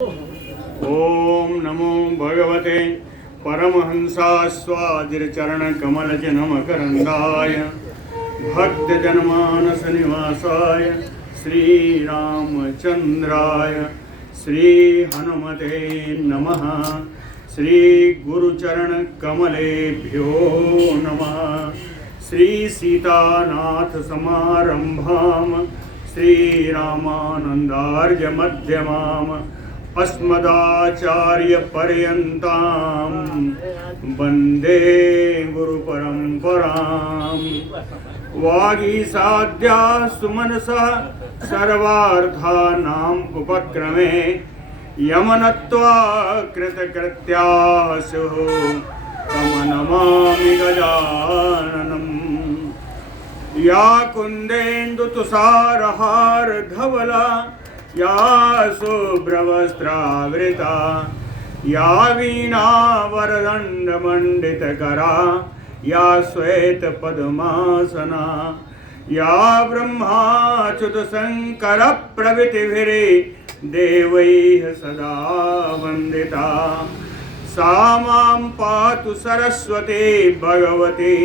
ओम नमो भगवते परमहंसास्वादिरचरणकमलचिन्हमकरन्दाय भक्तजनमानसनिवासाय श्रीरामचन्द्राय श्रीहनुमते नमः। श्रीगुरुचरणकमलेभ्यो नमः। श्रीसीतानाथसमारम्भां श्रीरामानन्दार्यमध्यमाम् अस्मदाचार्यपर्यन्तां वन्दे गुरुपरम्परां। वागीसाद्या सुमनसः सर्वार्थानाम् उपक्रमे यमनत्वा कृतकृत्याः स्युः तं नमामि गजाननम्। या कुन्देन्दुतुषारहारधवला या शुभ्रवस्त्रावृता या वीणावरदण्डमण्डितकरा या श्वेतपद्मासना या ब्रह्माच्युतशङ्करप्रभृतिभिर्देवैः सदा वन्दिता सा मां पातु सरस्वती भगवती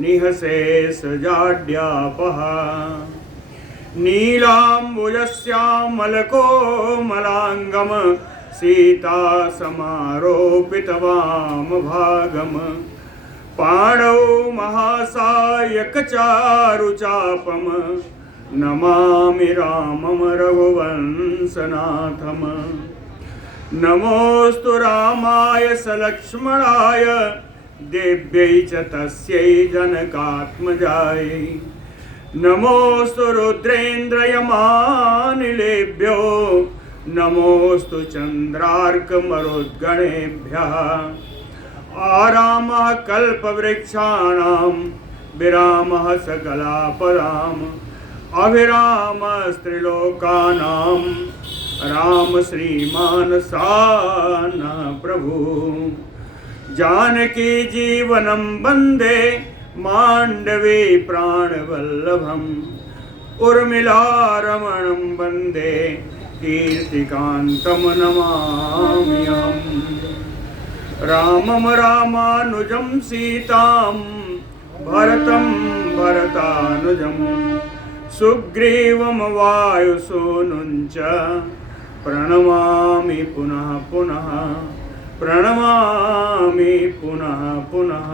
निःशेषजाड्यापहा। नीलाम्बुजश्यामलकोमलाङ्गं सीतासमारोपितवामभागं पाणौ महासायकचारुचापं नमामि रामं रघुवंशनाथम्। नमोऽस्तु रामाय सलक्ष्मणाय देव्यै च तस्यै जनकात्मजायै। नमोऽस्तु रुद्रेन्द्रयमानिलेभ्यो नमोऽस्तु चन्द्रार्कमरुद्गणेभ्यः। आरामः कल्पवृक्षाणां विरामः सकलापदाम् अभिरामस्त्रिलोकानां राम श्रीमान् सानः प्रभु। जानकी जीवनं वन्दे मांडवी प्राणवल्लभम् उर्मिलारमणं वन्दे कीर्तिकान्तं नमाम्यहम्। रामं रामानुजं सीतां भरतं भरतानुजं सुग्रीवं वायुसूनुं च प्रणमामि पुनः पुनः प्रणमामि पुनः पुनः।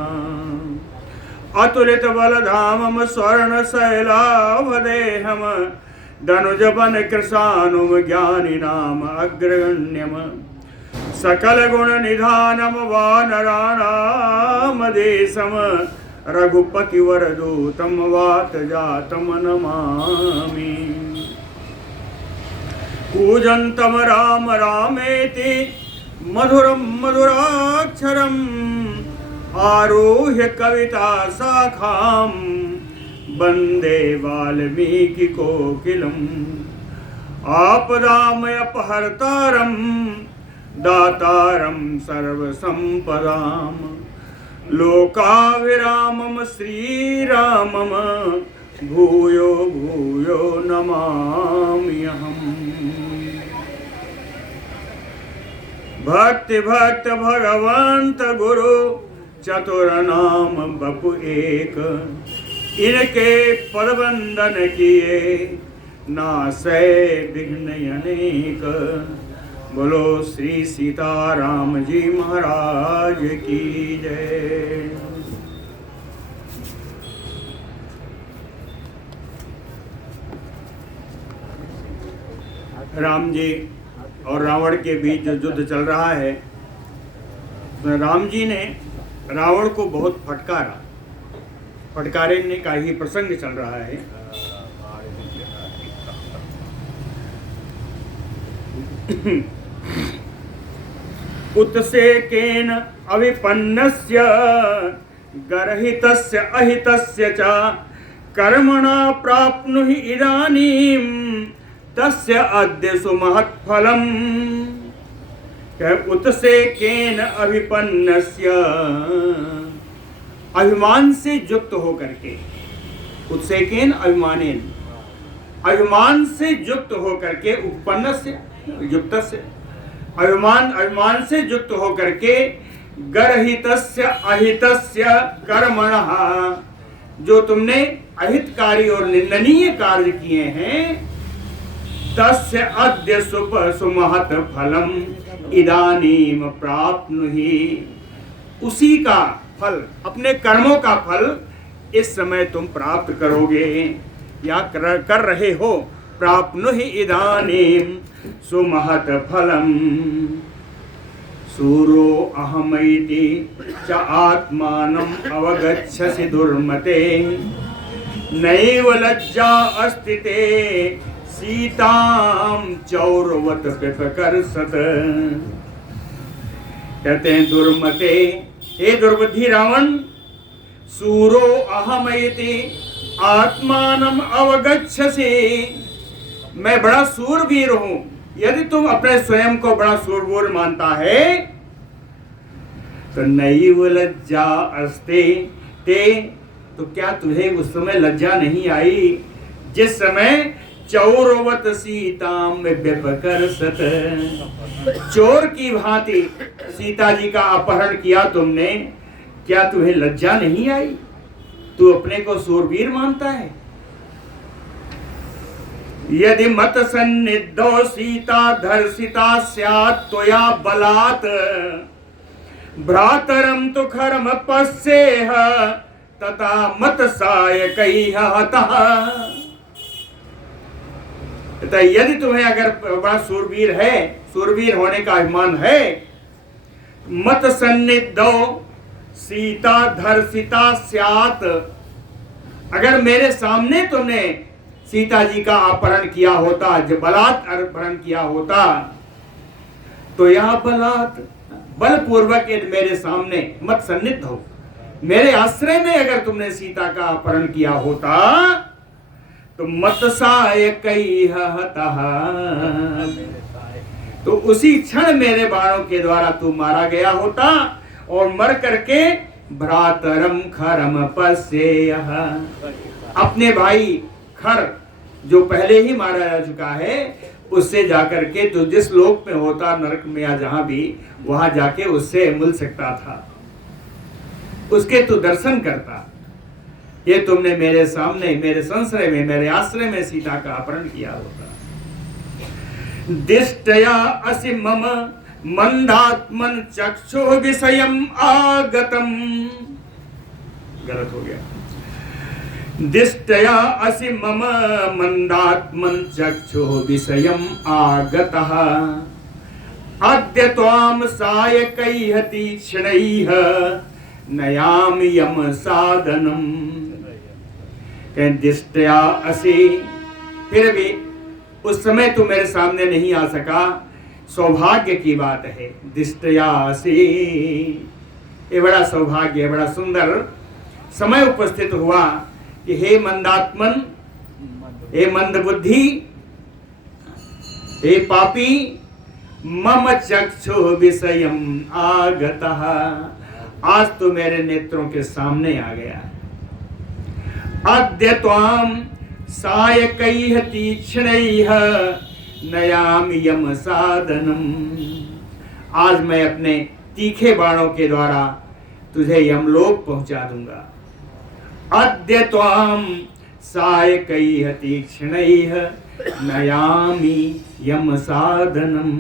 अतुलित बलधामं स्वर्णशैलावदेहं धनुजवनकृशानुं ज्ञानिनाम् अग्रगण्यं सकलगुणनिधानं वानराणामधीशं रघुपतिवरदूतं वातजातं नमामि। कूजन्तं राम रामेति मधुरं मधुराक्षरम् आरुह्य कविता शाखां वन्दे वाल्मीकिकोकिलम्। आपदामयपहर्तारं दातारं सर्वसम्पदां लोकाभिरामं श्रीरामं भूयो भूयो नमाम्यहम्। भक्ति भक्त भगवंत गुरु चतुरनाम बपु एक इनके पदवंदन किए नासै विघ्न अनेक। बोलो श्री सीताराम जी महाराज की जय। राम जी और रावण के बीच जो युद्ध चल रहा है, तो राम जी ने रावण को बहुत फटकारा। फटकारने का ही प्रसंग चल रहा है। उत्सेकेन अविपन्नस्य गर्हितस्य अहितस्य च कर्मणा प्राप्नुहि इदानीं तस्य अद्य सुमहत्फलम्। उत्सेकेन अभिपन्नस्य, अभिमान से युक्त होकर के, उत्सेकेन अभिमानेन, अभिमान से युक्त होकर के, उपपन्न से युक्त से अभिमान से युक्त होकर के गर्हितस्य अहितस्य कर्मणः, जो तुमने अहितकारी और निंदनीय कार्य किए हैं, तस्य अद्य सुमहत फलम इदानीम प्राप्नुहि, उसी का फल, अपने कर्मों का फल इस समय तुम प्राप्त करोगे या कर रहे हो। प्राप्नुहि इदानीम सुमहत फलम सूरो अहमैति च आत्मानम अवगच्छसि दुर्मते, नैव लज्जा अस्ति ते सीताम चौरवत पिपकर्षत। कहते हैं दुर्मते, हे दुर्बुद्धि रावण, सूरो अहमैति आत्मानम अवगच्छसि, मैं बड़ा सूरवीर हूं। यदि तुम अपने स्वयं को बड़ा सूरवीर मानता है तो नैव लज्जा अस्ते ते, तो क्या तुझे उस समय लज्जा नहीं आई जिस समय चौरवत सीताम व्यपकर्षत, चोर की भांति सीता जी का अपहरण किया तुमने, क्या तुम्हें लज्जा नहीं आई? तू अपने को सूरवीर मानता है। यदि मत सन्निधौ सीता धर्षिता स्यात् त्वया बलात्, भ्रातरम तु खरम पश्येह तथा मत सायकैः हतः। यदि तुम्हें अगर बड़ा सूरवीर है, सूरवीर होने का अभिमान है, मत सन्निधौ सीता धर्षिता स्यात्, अगर मेरे सामने तुमने सीता जी का अपहरण किया होता, जब बलात् अपहरण किया होता, तो यह बलात् बलपूर्वक मेरे सामने, मत सन्निध हो, मेरे आश्रय में अगर तुमने सीता का अपहरण किया होता, तो मत सायकैः हतः, तो उसी क्षण मेरे बाणों के द्वारा तू मारा गया होता और मर करके भ्रातरम खरम पश्येह, अपने भाई खर जो पहले ही मारा जा चुका है उससे जाकर के तो जिस लोक में होता, नरक में या जहां भी, वहां जाके उससे मिल सकता था, उसके तू दर्शन करता। ये तुमने मेरे सामने, मेरे संश्रय में, मेरे आश्रय में सीता का अपहरण किया होता। दिष्टया असि मम मंदात्मन चक्षु विषयम आगतम, गलत हो गया। दिष्टया असि मम मंदात्मन चक्षु विषयम आगतः, अद्य त्वाम सायकैः तीक्ष्णैः नयामि यम साधनम। दिष्टया असि, फिर भी उस समय तू मेरे सामने नहीं आ सका, सौभाग्य की बात है। दिष्टया असि, ये बड़ा सौभाग्य, बड़ा सुंदर समय उपस्थित हुआ कि हे मंदात्मन, हे मंदबुद्धि, हे पापी, मम चक्षु विषयम आगतः, आज तो मेरे नेत्रों के सामने आ गया। अद्य त्वाम सायकैः तीक्ष्णैः नयामि यम साधनम, आज मैं अपने तीखे बाणों के द्वारा तुझे यमलोक पहुंचा दूंगा। अद्य त्वाम सायकैः तीक्ष्णैः नयामि यम साधनम,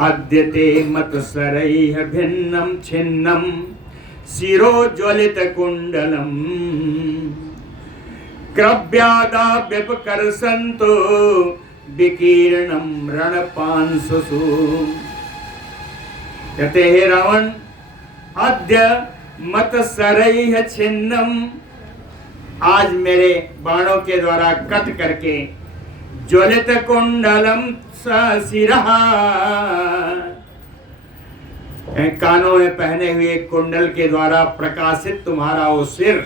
अद्य ते मतसरैः भिन्नं छिन्नं शिरोज्वलित कुंडलम, क्रव्यादाव्यपकर्षन्तो विकीर्णं रणपांशुषु। कहते हे रावण, अद्य मतसरैः छिन्नं, आज मेरे बाणों के द्वारा कट करके, ज्वलित कुंडलम शिरः, कानों में पहने हुए कुंडल के द्वारा प्रकाशित तुम्हारा वो सिर,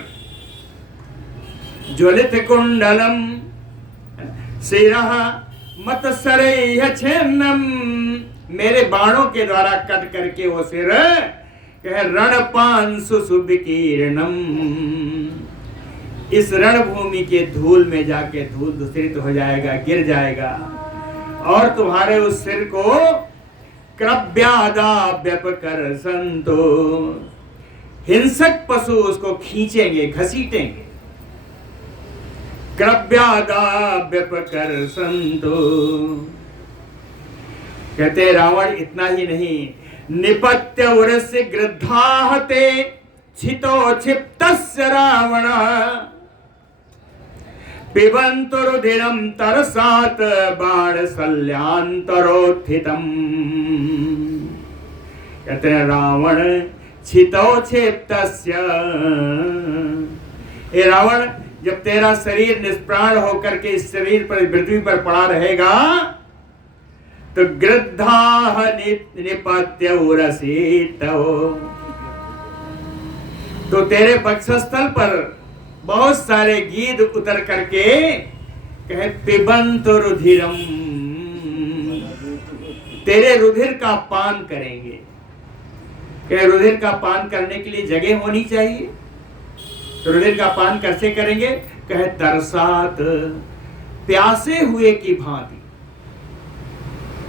ज्वलित कुंडलम शिरः मतसरैः छिन्नं, मेरे बाणों के द्वारा कट करके वो सिर रणपांशुषु विकीर्णम, इस रणभूमि के धूल में जाके धूल दूषित हो जाएगा, गिर जाएगा और तुम्हारे उस सिर को क्रव्यादाव्यपकर संतो, हिंसक पशु उसको खींचेंगे, घसीटेंगे। क्रव्यादाव्यपकर संतो, कहते रावण इतना ही नहीं, निपत्य उरस्य गृद्धाहते छितो क्षिप्तस्य रावण, पिबन्तु रुधिरं तरसात बाण शल्यान्तरोत्थितम्। कहते हैं रावण छितो क्षिप्तस्य, हे रावण जब तेरा शरीर निष्प्राण होकर के इस शरीर पर पृथ्वी पर पड़ा रहेगा तो गृद्धाः निपत्य उरसी तो तेरे वक्षस्थल पर बहुत सारे गीध उतर करके कहे पिबंत रुधिरम, तेरे रुधिर का पान करेंगे। कहे रुधिर का पान करने के लिए जगह होनी चाहिए, तो रुधिर का पान कैसे करेंगे? कहे तरसात, प्यासे हुए की भांति,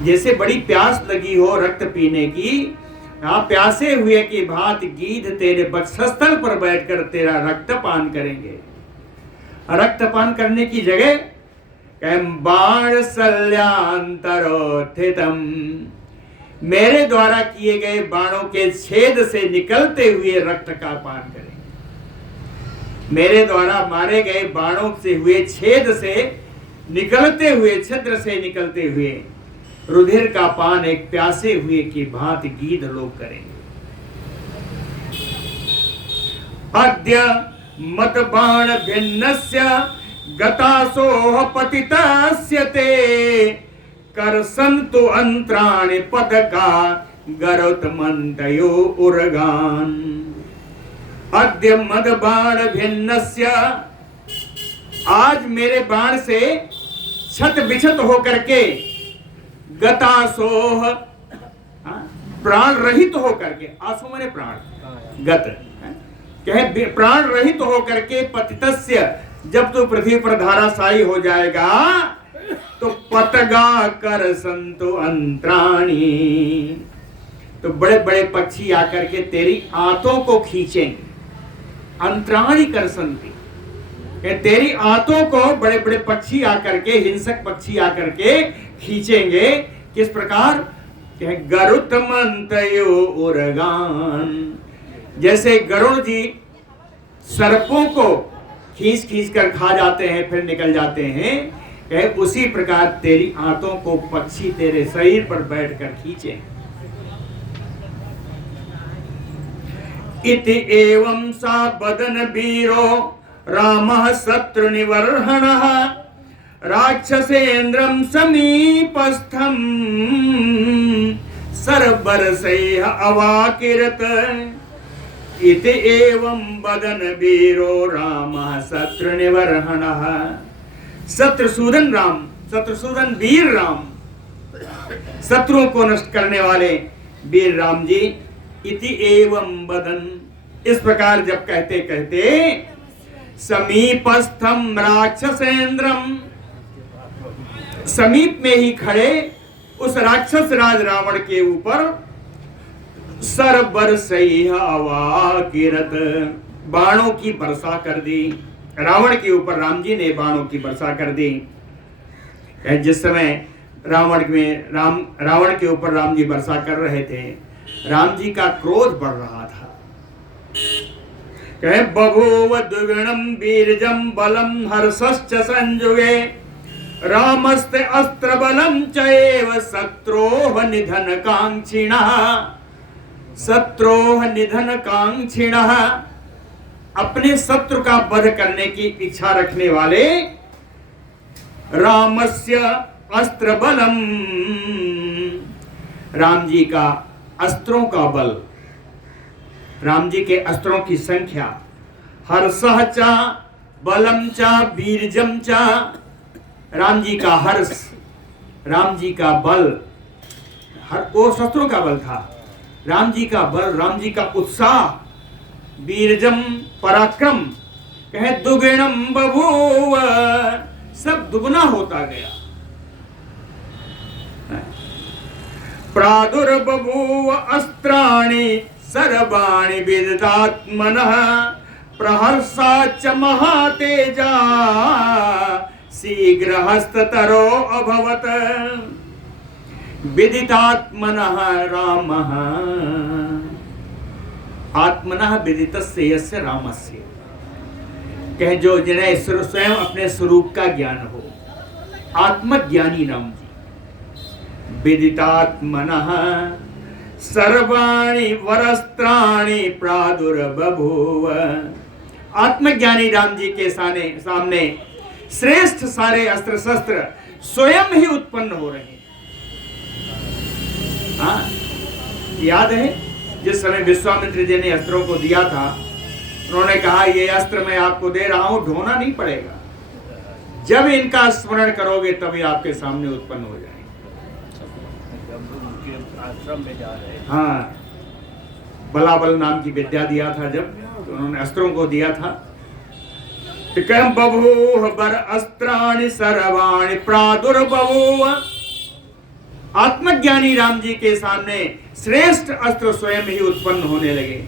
जैसे बड़ी प्यास लगी हो रक्त पीने की, प्यासे हुए की भांति गीध तेरे वक्षस्थल पर बैठकर तेरा रक्तपान करेंगे। रक्तपान करने की जगह बाण शल्यान्तरोत्थितम्, मेरे द्वारा किए गए बाणों के छेद से निकलते हुए रक्त का पान करेंगे। मेरे द्वारा मारे गए बाणों से हुए छेद से निकलते हुए, छिद्र से निकलते हुए रुधिर का पान एक प्यासे हुए की भांति गीध लोग करेंगे। अद्य मत बाण भिन्नस्य गतासोह पतितस्य ते करसन्तु अंत्राणि पदका गरुत्मन्तयो उर्गान्। अद्य मद बाण भिन्नस्य, आज मेरे बाण से छत बिछत होकर के, गतासोह प्राण रहित होकर के, आसो माने प्राण, गत कहे प्राण रहित होकर के, पतितस्य जब तू पृथ्वी पर धाराशायी हो जाएगा तो पतगा कर संतो अंतराणी, तो बड़े बड़े पक्षी आकर के तेरी आंतों को खींचेंगे। अंतराणी कर संती, तेरी आंतों को बड़े बड़े पक्षी आकर के, हिंसक पक्षी आकर के खींचेंगे। किस प्रकार? गरुत्मन्तयो उर्गान्, जैसे गरुड़ जी सर्पों को खींच खींच कर खा जाते हैं फिर निकल जाते हैं, उसी प्रकार तेरी आंतों को पक्षी तेरे शरीर पर बैठकर खींचे। इति एवं सा बदन वीरो रामः शत्रु निवर्हणः राक्षसेन्द्रं समीपस्थं सरबरसैः अवाकिरत। इति एवं बदन वीरो रामः शत्रु निवर्हणः, शत्रुसूदन राम, शत्रुसूदन वीर राम, शत्रुओं को नष्ट करने वाले वीर राम जी। इति एवं बदन, इस प्रकार जब कहते कहते, समीपस्थम राक्षसेन्द्रम, समीप में ही खड़े उस राक्षस राज रावण के ऊपर सरबरसैः अवाकिरत, बाणों की वर्षा कर दी। रावण के ऊपर राम जी ने बाणों की वर्षा कर दी। जिस समय रावण के ऊपर राम जी वर्षा कर रहे थे, राम जी का क्रोध बढ़ रहा था। कहे बभूव द्विगुणं वीर्यं बलं हर्षश्च संयुगे रामस्ते अस्त्र बलं चैव शत्रोः निधन कांक्षिणः। शत्रोः निधन कांक्षिणः, अपने शत्रु का वध करने की इच्छा रखने वाले। रामस्य अस्त्र बलम, राम जी का अस्त्रों का बल, राम जी के अस्त्रों की संख्या। हर्षः च बलम च वीर्यं च, राम जी का हर्ष, राम जी का बल, वो शत्रुओं का बल था। राम जी का बल, राम जी का उत्साह, वीरजम पराक्रम, कहे दुगुणम बभूव, सब दुगुना होता गया। प्रादुर्बभूव अस्त्राणि सर्वाणि विदितात्मनः प्रहर्षाच्च महातेजा शीघ्रहस्ततरो अभवत् विदितात्मनः रामः आत्मनः विदितस्य यस्य रामस्य कह जो जिन्हें स्वयं अपने स्वरूप का ज्ञान हो, आत्मज्ञानी राम जी। विदितात्मनः सर्वाणि वरस्त्राणि प्रादुर्बभूव, आत्मज्ञानी राम जी के सामने श्रेष्ठ सारे अस्त्र शस्त्र स्वयं ही उत्पन्न हो रहे हैं। याद है जिस समय विश्वामित्र जी ने अस्त्रों को दिया था, उन्होंने कहा ये अस्त्र मैं आपको दे रहा हूं, ढोना नहीं पड़ेगा, जब इनका स्मरण करोगे तभी आपके सामने उत्पन्न हो जाएंगे। आश्रम में जा रहे हैं। हाँ, बलाबल नाम की विद्या दिया था जब, तो उन्होंने अस्त्रों को दिया था। बभूव बर अस्त्राणि सर्वाणि प्रादुर्बभूव, आत्मज्ञानी राम जी के सामने श्रेष्ठ अस्त्र स्वयं ही उत्पन्न होने लगे।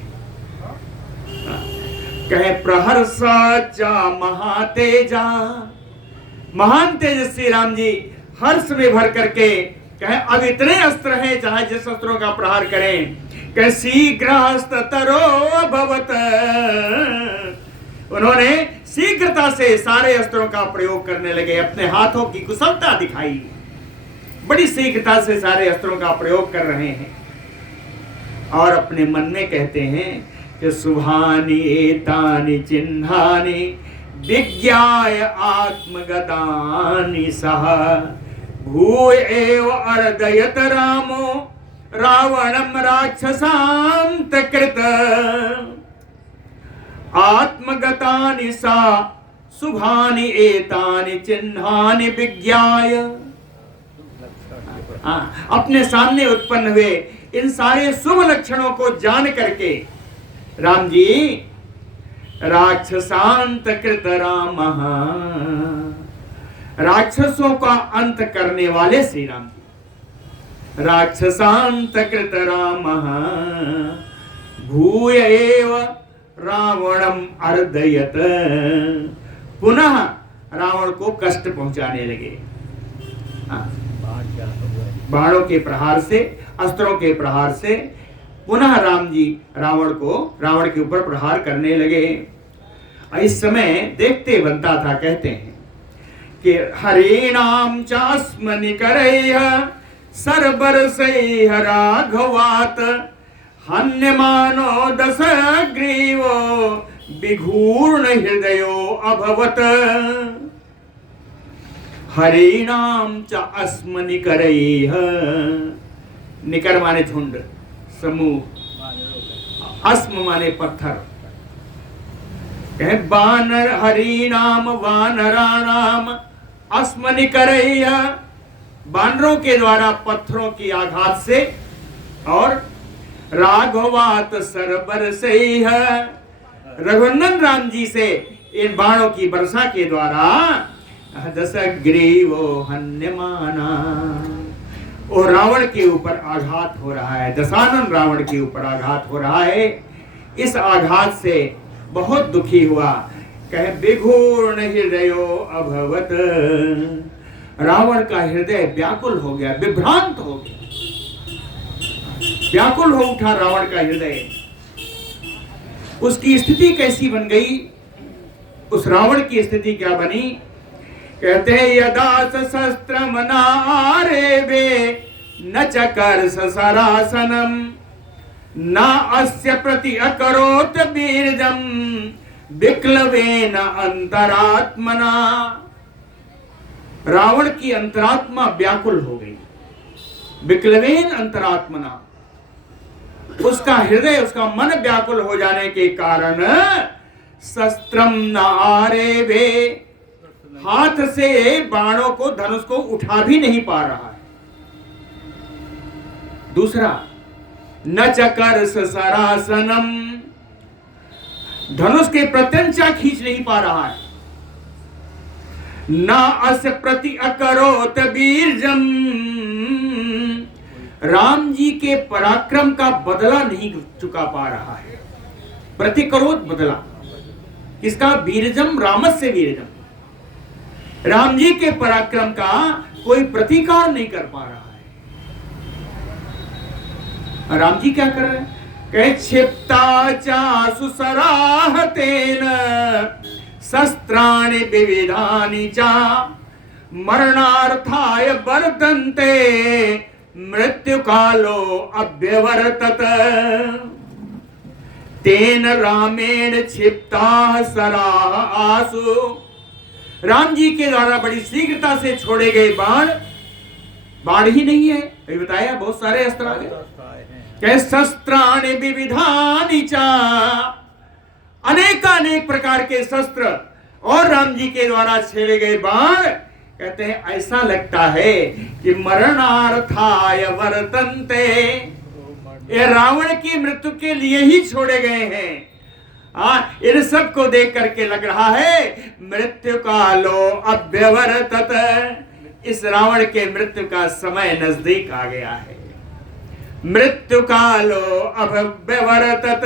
कहे प्रहर्षाच्च महातेजा, महान तेजस्वी राम जी हर्ष में भर करके कहे अब इतने अस्त्र हैं, चाहे जिस अस्त्रों का प्रहार करें। कहे शीघ्रहस्ततरो अभवत्, उन्होंने शीघ्रता से सारे अस्त्रों का प्रयोग करने लगे, अपने हाथों की कुशलता दिखाई, बड़ी शीघ्रता से सारे अस्त्रों का प्रयोग कर रहे हैं। और अपने मन में कहते हैं कि शुभानि एतानि चिन्हानि विज्ञाय आत्मगतानि सह भूय एव अर्दयत रामो रावणं राक्षसान्तकृत आत्मगतानि सा शुभानि एतानि चिन्हानि विज्ञाय। अपने सामने उत्पन्न हुए इन सारे शुभ लक्षणों को जान करके राम जी राक्षसांत कृत राम, राक्षसों का अंत करने वाले श्री राम जी, राक्षसांत कृत राम भूय एव रावणम अर्दयत, पुनः रावण को कष्ट पहुंचाने लगे। बाणों के प्रहार से, अस्त्रों के प्रहार से पुनः राम जी रावण के ऊपर प्रहार करने लगे। इस समय देखते बनता था, कहते हैं कि हरिणाम चास्मनिकरैः सर्वरसैः राघवात् हन्यमानो दशग्रीवो विघूर्ण हृदयो अभवत्। हरिणाम च अस्मनिकरैः, निकर माने झुंड, समूह, अस्म माने पत्थर। कहे बानर हरिणाम वानराणाम अस्मनिकरैः, बानरों के द्वारा पत्थरों की आघात से, और राघवात सरबरसैः, रघुनंदन राम जी से इन बाणों की वर्षा के द्वारा दशग्रीवो हन्यमाना, और रावण के ऊपर आघात हो रहा है, दशानन रावण के ऊपर आघात हो रहा है। इस आघात से बहुत दुखी हुआ। कहे विघूर्ण हृदयो अभवत, रावण का हृदय व्याकुल हो गया, विभ्रांत हो गया, व्याकुल हो उठा रावण का हृदय। उसकी स्थिति कैसी बन गई, उस रावण की स्थिति क्या बनी? कहते हैं यदा शस्त्रम नारेबे न चकर सरासनम न अस्य प्रति अकरोत बीरजम विक्लवेन अंतरात्मना। रावण की अंतरात्मा व्याकुल हो गई, विक्लवेन अंतरात्मना, उसका हृदय, उसका मन व्याकुल हो जाने के कारण शस्त्रम न आरेबे, हाथ से बाणों को, धनुष को उठा भी नहीं पा रहा है। दूसरा, न चकर सरासनम, धनुष के प्रत्यंचा खींच नहीं पा रहा है। न अस प्रति अकरोत बीरजम, राम जी के पराक्रम का बदला नहीं चुका पा रहा है। प्रतिक्रोध बदला किसका? वीरजम रामस्य वीरजम, राम जी के पराक्रम का कोई प्रतिकार नहीं कर पा रहा है। राम जी क्या कर रहे हैं? कहे क्षिप्ता चासु सराहतेन शस्त्राणि विविधानि चा मरणार्थाय वर्तन्ते मृत्यु कालो अभ्यवर्तत तेन रामेण क्षिप्ता सराह आसु। राम जी के द्वारा बड़ी शीघ्रता से छोड़े गए बाण, बाण ही नहीं है, अभी बताया बहुत सारे अस्त्र आ गए। क्या शस्त्राणि विविधानि चा, अनेकानेक प्रकार के शस्त्र और राम जी के द्वारा छेड़े गए बाण, कहते हैं ऐसा लगता है कि मरणार्थाय वर्तन्ते, ये रावण की मृत्यु के लिए ही छोड़े गए हैं। इन सब को देख करके लग रहा है मृत्यु कालो अभ्यवर्तत, इस रावण के मृत्यु का समय नजदीक आ गया है। मृत्यु कालो अभ्यवर्तत,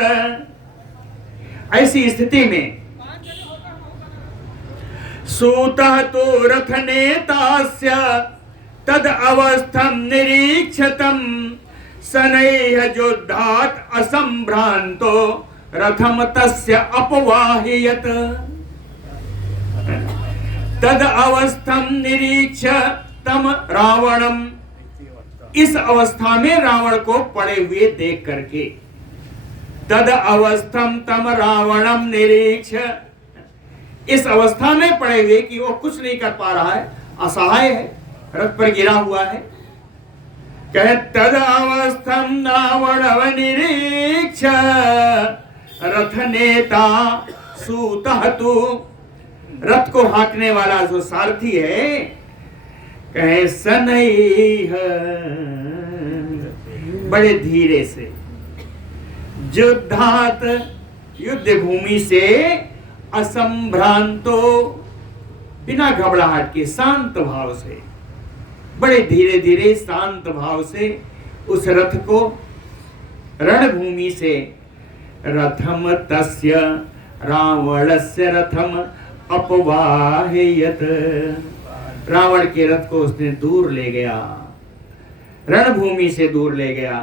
ऐसी स्थिति में सूतः तो रथ नेतास्य तद अवस्थम निरीक्षतम शनैः योद्धात् असंभ्रांतो रथम तस्य अपवाहयत। तद अवस्थम निरीक्ष तम रावणम, इस अवस्था में रावण को पड़े हुए देख करके, तद अवस्थम तम रावणम निरीक्ष, इस अवस्था में पड़े हुए कि वो कुछ नहीं कर पा रहा है, असहाय है, रथ पर गिरा हुआ है। कहे तद अवस्थम रावण निरीक्ष रथ नेता सूतः तु, रथ को हाँकने वाला जो सारथी है, कहे शनैः, बड़े धीरे से, युद्धात्, युद्ध भूमि से, असंभ्रांतो, बिना घबराहट के शांत भाव से, बड़े धीरे धीरे शांत भाव से उस रथ को रणभूमि से, रथम तस्य रावणस्य रथम अपवाहयत, रावण के रथ को उसने दूर ले गया, रणभूमि से दूर ले गया।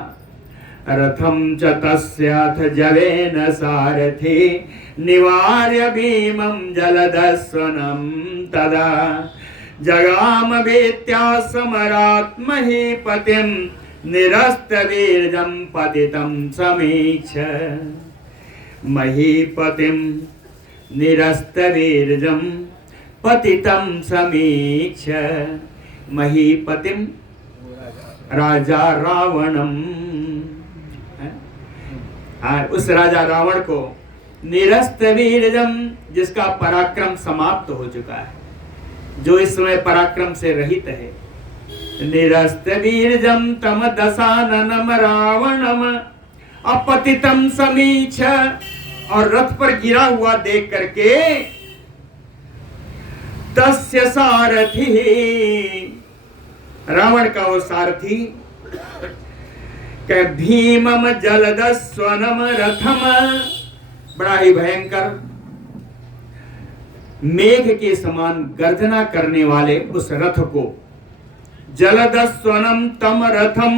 रथम च तस्याथ जवेन सारथि निवार्य भीमं जलदस्वनं तदा जगाम वेत्या समरात् महीपतिं निरस्तवीर्यं पतितं समीक्ष। महीपतिं निरस्तवीर्यं पतितं समीक्ष। महीपतिं राजा रावणम, उस राजा रावण को, निरस्तवीर्यम, जिसका पराक्रम समाप्त हो चुका है, जो इस समय पराक्रम से रहित है। निरस्तवीर्यम तम दशाननम रावणम अपतितम समीक्ष, और रथ पर गिरा हुआ देख करके तस्य सारथी, रावण का वो सारथी, कह भीमम जलदस्वनम रथम, बड़ा ही भयंकर मेघ के समान गर्जना करने वाले उस रथ को, जलदस्वनम तम रथम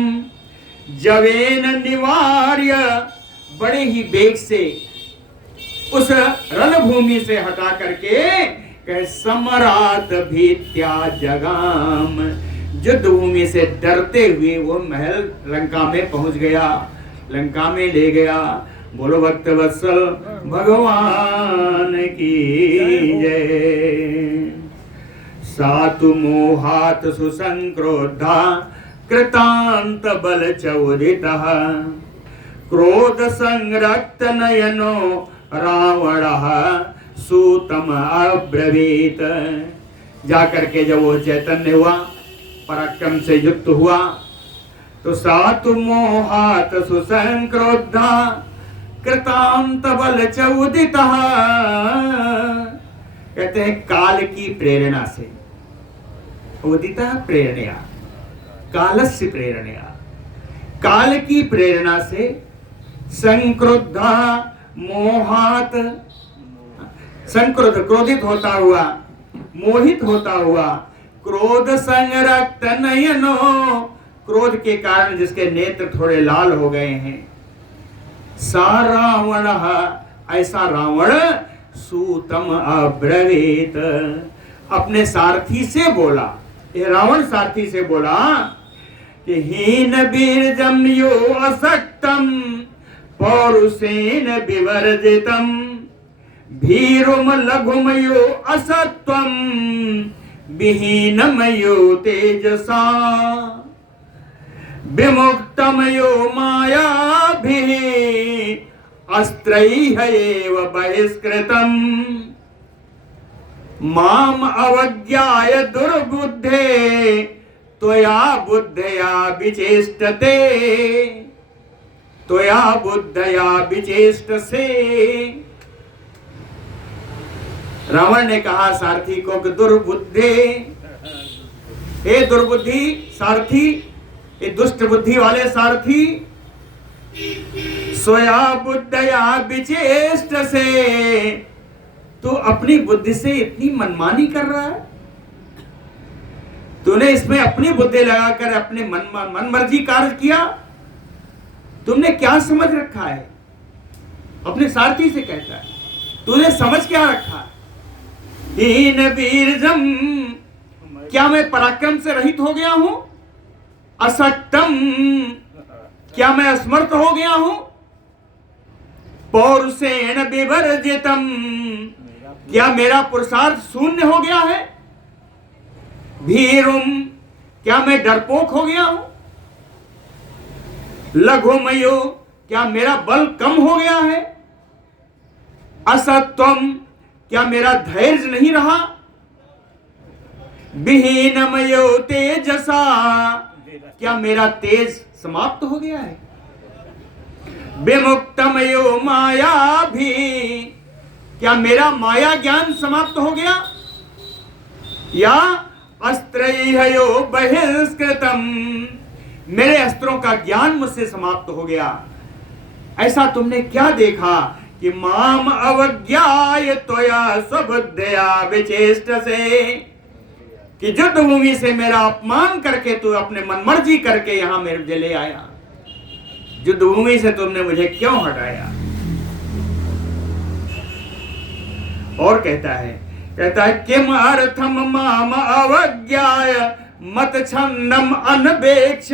जवेन निवार्य, बड़े ही वेग से उस रणभूमि से हटा करके, कह समरात भीत्या जगाम, युद्ध भूमि से डरते हुए वो महल लंका में पहुंच गया, लंका में ले गया। बोलो भक्त वत्सल भगवान की जय। सातु मोहात सुसंक्रोधा कृतांत बल चौरितः क्रोध संरक्त नयनो रावणः सूतम अब्रवीत। जाकर के जब वो चैतन्य हुआ, पराक्रम से युक्त हुआ, तो सातु मोहात सुसंक्रोधा कृतांत बल चौदितः, कहते हैं काल की प्रेरणा से, उदितः प्रेरणया, कालस्य प्रेरणया, काल की प्रेरणा से संक्रुद्धा मोहात, संक्रुद्ध क्रोधित होता हुआ, मोहित होता हुआ, क्रोध संरक्त नयनो, क्रोध के कारण जिसके नेत्र थोड़े लाल हो गए हैं, सा रावण, ऐसा रावण सूतम अब्रवीत, अपने सारथी से बोला, ये रावण सारथी से बोला कि हीन बीरजम यो असक्तम पौरुषेण विवर्जितम भीरुम लघुम यो असत्वम विहीनम यो तेजसा विमुक्तम यो मायाभिः अस्त्रैः एव बहिष्कृतम् माम अवज्ञाय दुर्बुद्धे त्वया बुद्धया विचेष्टते, त्वया बुद्धया विचेष्टसे। रावण ने कहा सारथी को कि दुर्बुद्धे, हे दुर्बुद्धि सारथी, ये दुष्ट बुद्धि वाले सारथी, स्वया बुद्धया विचेष्टसे, तू अपनी बुद्धि से इतनी मनमानी कर रहा है, तूने इसमें अपनी बुद्धि लगाकर अपने मन मर्जी कार्य किया, तुमने क्या समझ रखा है? अपने सारथी से कहता है, तूने समझ क्या रखा है? हीन बीरजम, क्या मैं पराक्रम से रहित हो गया हूं? असक्तम, क्या मैं असमर्थ हो गया हूं? पौरुषेण विवर्जितम, क्या मेरा पुरुषार्थ शून्य हो गया है? भीरुम, क्या मैं डरपोक हो गया हूं? लघुमयो, क्या मेरा बल कम हो गया है? असत्वम, क्या मेरा धैर्य नहीं रहा? विहीनमयो तेजसा, क्या मेरा तेज समाप्त हो गया है? विमुक्तमयो माया भी, क्या मेरा माया ज्ञान समाप्त हो गया? या अस्त्रैयो बहिष्कृतम, मेरे अस्त्रों का ज्ञान मुझसे समाप्त हो गया। ऐसा तुमने क्या देखा कि माम अवज्ञाय त्वया स्वबुद्धया विचेष्टसे, कि युद्ध भूमि से मेरा अपमान करके तू अपने मनमर्जी करके यहां मेरे ले आया, युद्ध भूमि से तुमने मुझे क्यों हटाया? और कहता है किम अर्थम माम अवज्ञाय मत छंदम अनवेक्ष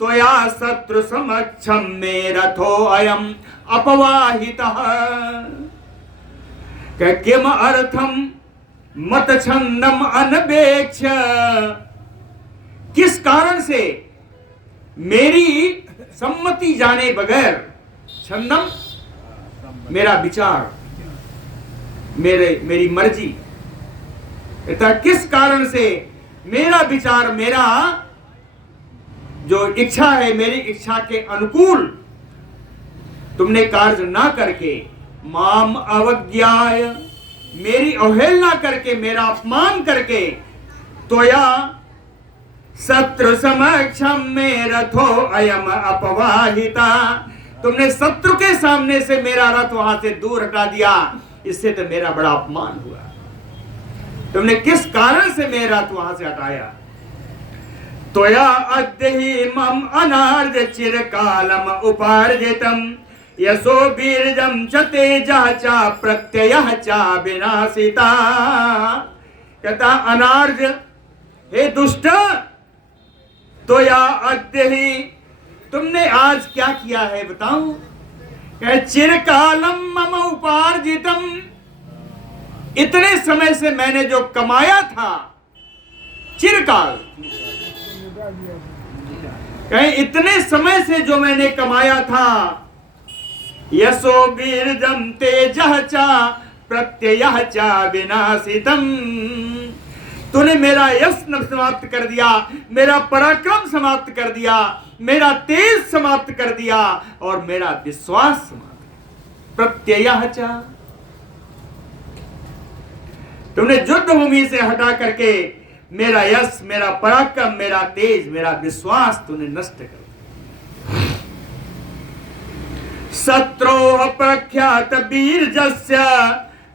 त्वया शत्रु समक्षम मे रथो अयम अपवाहितः। किम अर्थम मत छंदम अनवेक्ष, किस कारण से मेरी सम्मति जाने बगैर, छंदम मेरा विचार, मेरी मर्जी, किस कारण से मेरा विचार, मेरा जो इच्छा है, मेरी इच्छा के अनुकूल तुमने कार्य ना करके, माम अवज्ञाय, मेरी अवहेलना करके, मेरा अपमान करके, त्वया शत्रु समक्षम में रथो अयम अपवाहिता, तुमने शत्रु के सामने से मेरा रथ वहां से दूर हटा दिया, इससे तो मेरा बड़ा अपमान हुआ। तुमने किस कारण से मेरा रथ वहां से हटाया? त्वया अद्य ही मम अनार्ज चिरकालम उपार्जितम यशो बीरजम च तेजः च प्रत्ययः च विनाशिता। कहता अनार्ज, हे दुष्ट, त्वया अद्य ही, तुमने आज क्या किया है बताऊं? चिरकालम मम उपार्जितम, इतने समय से मैंने जो कमाया था, चिरकाल, कहीं इतने समय से जो मैंने कमाया था, यशो बीरजम तेजः च प्रत्ययः च विनाशितम, तूने मेरा यश समाप्त कर दिया, मेरा पराक्रम समाप्त कर दिया, मेरा तेज समाप्त कर दिया और मेरा विश्वास समाप्त। प्रत्ययः च, तुमने युद्ध भूमि से हटा करके मेरा यश, मेरा पराक्रम, मेरा तेज, मेरा विश्वास तूने नष्ट कर दिया। शत्रोः प्रख्यात वीर्यस्य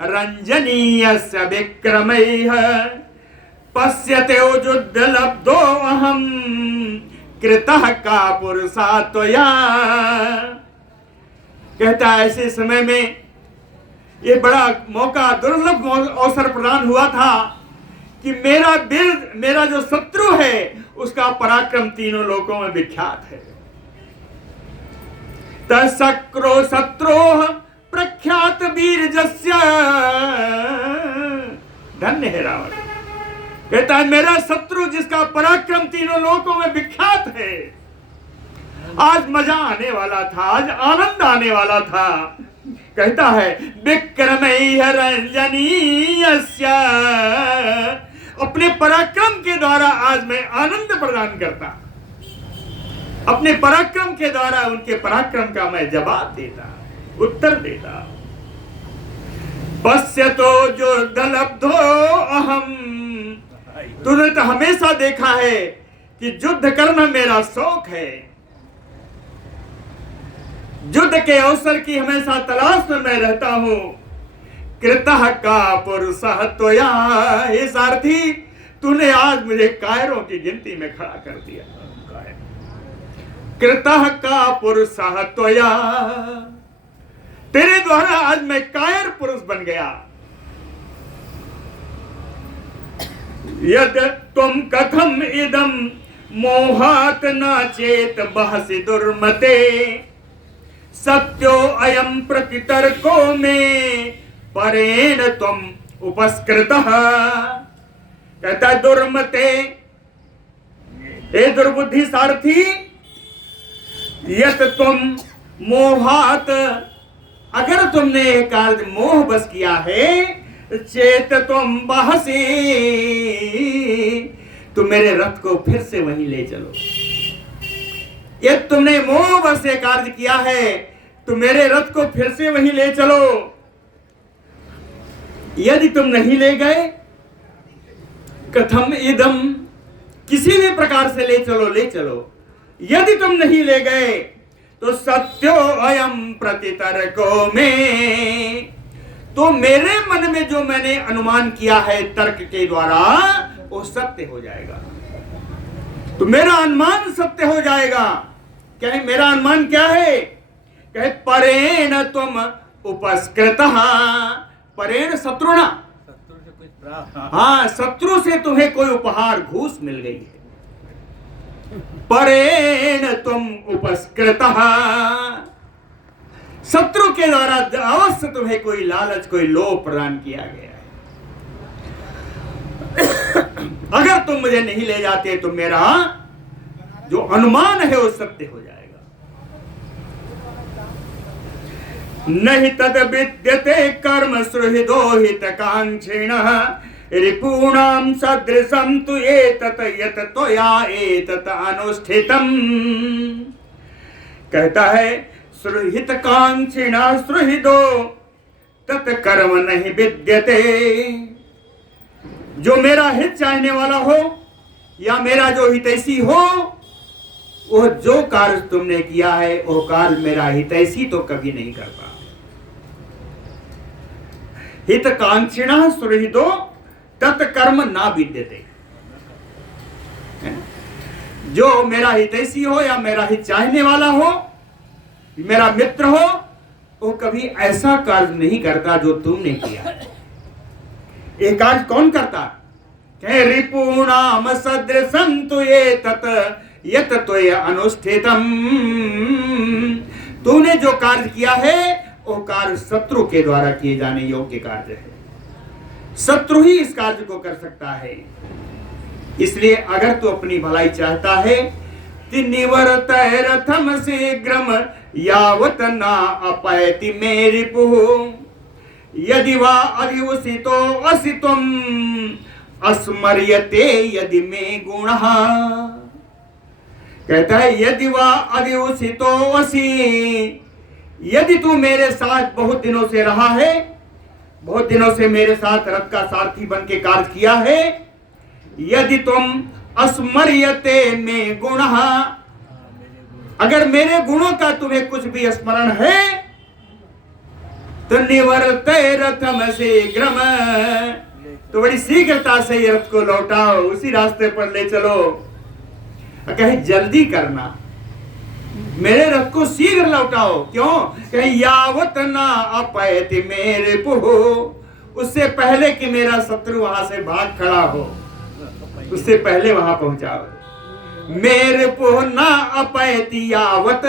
रंजनीयस्य विक्रमैः पश्यते युद्ध लब्धो अहम कृतः का पुरुषा त्वया। कहता है ऐसे समय में ये बड़ा मौका, दुर्लभ अवसर प्रदान हुआ था कि मेरा जो शत्रु है उसका पराक्रम तीनों लोकों में विख्यात है। तस्क्रो शत्रोः प्रख्यात वीर्यस्य, धन्य है रावण। कहता है मेरा शत्रु जिसका पराक्रम तीनों लोकों में विख्यात है, आज मजा आने वाला था, आज आनंद आने वाला था। कहता है विक्रमैः रंजनीयस्य, अपने पराक्रम के द्वारा आज मैं आनंद प्रदान करता, अपने पराक्रम के द्वारा उनके पराक्रम का मैं जवाब देता, उत्तर देता। पश्यतो युद्ध लब्धो अहम, तूने तो हमेशा देखा है कि युद्ध करना मेरा शौक है, युद्ध के अवसर की हमेशा तलाश में मैं रहता हूं। कृतः का पुरुषः त्वया, हे सारथी तूने आज मुझे कायरों की गिनती में खड़ा कर दिया। कृतः का पुरुषः त्वया, तेरे द्वारा आज मैं कायर पुरुष बन गया। यद तुम कथम इदम मोहात न चेत बहसि दुर्मते सत्यो अयम प्रतितर्को में परेण तुम उपस्कृतः। कहता दुर्मते, ए दुर्बुद्धि सारथी, यत तुम मोहात, अगर तुमने एक कार्य मोह बस किया है, चेत तुम बहसी, तुम मेरे रथ को फिर से वहीं ले चलो। ये तुमने मोह बस से कार्य किया है, तो मेरे रथ को फिर से वहीं ले चलो। यदि तुम नहीं ले गए, कथम इदम, किसी भी प्रकार से ले चलो, ले चलो। यदि तुम नहीं ले गए तो सत्यो अयम प्रतितर्को में, तो मेरे मन में जो मैंने अनुमान किया है तर्क के द्वारा वो सत्य हो जाएगा। तो मेरा अनुमान सत्य हो जाएगा। क्या है मेरा अनुमान? क्या है? कहे परेण तुम उपस्कृतः, परेण शत्रुणा, हाँ शत्रु से तुम्हें कोई उपहार घूस मिल गई है। परेण तुम उपस्कृतः, शत्रु के द्वारा अवश्य तुम्हें कोई लालच, कोई लोभ प्रदान किया गया है। अगर तुम मुझे नहीं ले जाते तो मेरा जो अनुमान है वो सत्य हो जाएगा। नहीं तद विद्यते कर्म सुहृदो हितकांक्षिणः रिपूणां सदृशं तु एतत् यत् त्वया एतत् अनुष्ठितम्। कहता है हितकांक्षिणः सुहृदो तत् कर्म नहीं विद्यते, जो मेरा हित चाहने वाला हो या मेरा जो हितैषी हो, वो जो कार्य तुमने किया है वो कार्य मेरा हितैषी तो कभी नहीं करता। हितकांक्षिणः सुहृदो तत्कर्म ना विद्यते, जो मेरा हितैषी हो या मेरा हित चाहने वाला हो, मेरा मित्र हो, वो कभी ऐसा कार्य नहीं करता जो तुमने किया। ये कार्य कौन करता? कहे रिपुणाम सदृशं तु एतत् यत् त्वया अनुष्ठितम्। तूने जो कार्य किया है वो कार्य शत्रु के द्वारा किए जाने योग्य कार्य है। शत्रु ही इस कार्य को कर सकता है। इसलिए अगर तू अपनी भलाई चाहता है, निवर्तय रथम शीघ्रम यावत ना अपैति मे रिपुः यदि वा अधिउषितो असितुम अस्मर्यते यदि मे गुणः। कहता है यदि वा अधिउषितो असि, यदि तू मेरे साथ बहुत दिनों से रहा है, बहुत दिनों से मेरे साथ रथ का सारथी बन के कार्य किया है, यदि तुम अस्मर्यते में गुणः, अगर मेरे गुणों का तुम्हें कुछ भी स्मरण है तो निवर्ते रथम शीघ्रम, तो बड़ी शीघ्रता से ये रथ को लौटाओ, उसी रास्ते पर ले चलो। कहे जल्दी करना, मेरे रथ को शीघ्र लौटाओ। क्यों? कहे यावत ना अपैति मेरे पुहो, उससे पहले कि मेरा शत्रु वहां से भाग खड़ा हो, उससे पहले वहां पहुंचाओ। मेरे पुह ना अपैति यावत,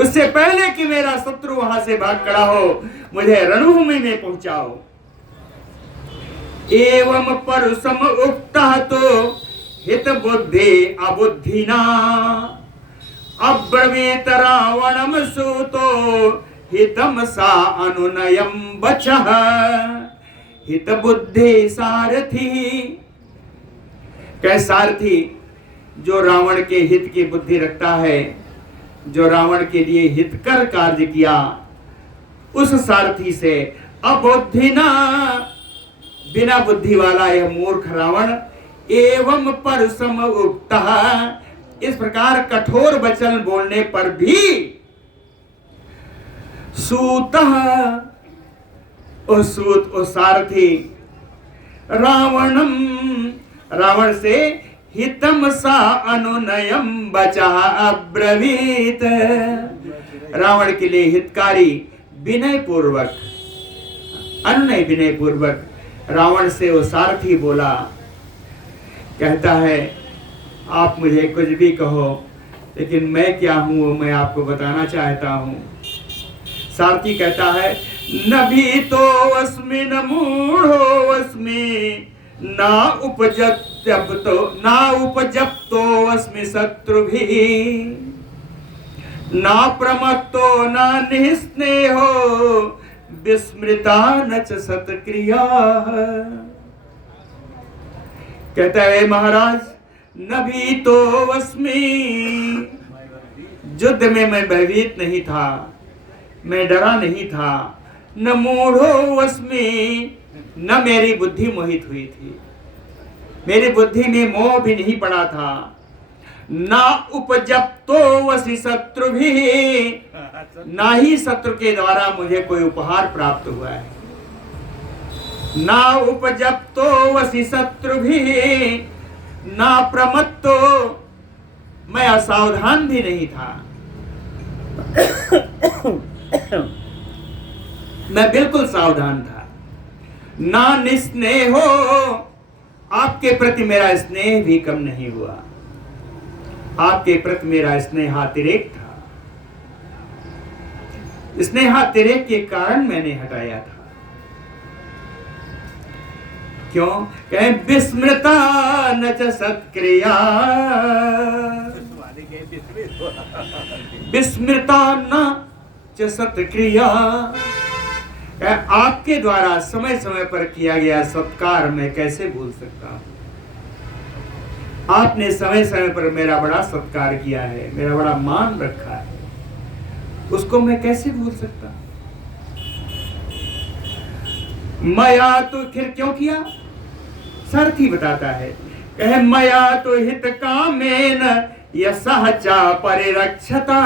उससे पहले कि मेरा शत्रु वहां से भाग खड़ा हो, मुझे रणभूमि में पहुंचाओ। एवं परुषम उक्ता तो हित बुद्धि अबुद्धिना, अब्रवीत रावणम सूतो हितम सा अनुनयम बचः, हित बुद्धि सारथी। कह सारथी जो रावण के हित की बुद्धि रखता है, जो रावण के लिए हितकर कार्य किया, उस सारथी से अबुद्धिना, बिना बुद्धि वाला यह मूर्ख रावण, एवं परुषम उक्ता, इस प्रकार कठोर वचन बोलने पर भी, सूतः, ओ सूत, ओ सारथी, रावणम, रावण से हितम सा अनुनयम बचा अब्रवीत, रावण के लिए हितकारी विनय पूर्वक, अनुनय विनय पूर्वक रावण से वो सारथी बोला। कहता है आप मुझे कुछ भी कहो, लेकिन मैं क्या हूं वो मैं आपको बताना चाहता हूं। सारथी कहता है न भी तो अस्मि न मूढ़ो अस्मि, ना उपजप्तो अस्मि शत्रु भी, ना प्रमत्तो न निस्नेहो विस्मृता न च सत्क्रिया। कहता है महाराज न भी तो अस्मि, युद्ध में मैं भयभीत नहीं था, मैं डरा नहीं था। न मूढ़ो अस्मि, न मेरी बुद्धि मोहित हुई थी, मेरी बुद्धि में मोह भी नहीं पड़ा था। ना उपजप्तो वसी शत्रु भी, ना ही शत्रु के द्वारा मुझे कोई उपहार प्राप्त हुआ है। ना उपजप्तो वसी शत्रु भी, ना प्रमत्तो, मैं असावधान भी नहीं था, मैं बिल्कुल सावधान था। ना निस्नेह हो, आपके प्रति मेरा स्नेह भी कम नहीं हुआ, आपके प्रति मेरा स्नेहातिरेक था, स्नेहातिरेक के कारण मैंने हटाया था। क्यों? कहें विस्मृता न च सत्क्रिया, विस्मृता न च सत्क्रिया, आपके द्वारा समय समय पर किया गया सत्कार मैं कैसे भूल सकता हूं। आपने समय समय पर मेरा बड़ा सत्कार किया है, मेरा बड़ा मान रखा है, उसको मैं कैसे भूल सकता। मया तो फिर क्यों किया? सारथी बताता है, कहे मया तो हित कामेन यशहचा परिरक्षता,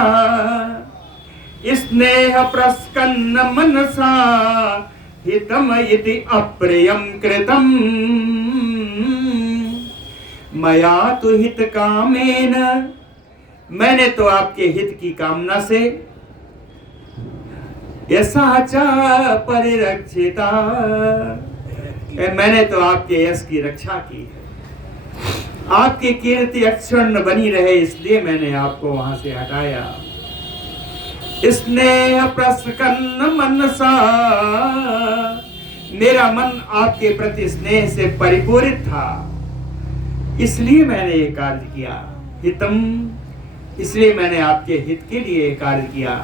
स्नेह प्रस्कन्न मनसा हितम इति अप्रियम कृतम। मया तो हित कामेन, मैंने तो आपके हित की कामना से, यशहचा परिरक्षिता, मैंने तो आपके यश की रक्षा की है, आपकी कीर्ति अक्षुण्ण बनी रहे इसलिए मैंने आपको वहां से हटाया। स्नेह प्रस्कन्न मनसा, मेरा मन आपके प्रति स्नेह से परिपूरित था, इसलिए मैंने ये कार्य किया। हितम, इसलिए मैंने आपके हित के लिए कार्य किया।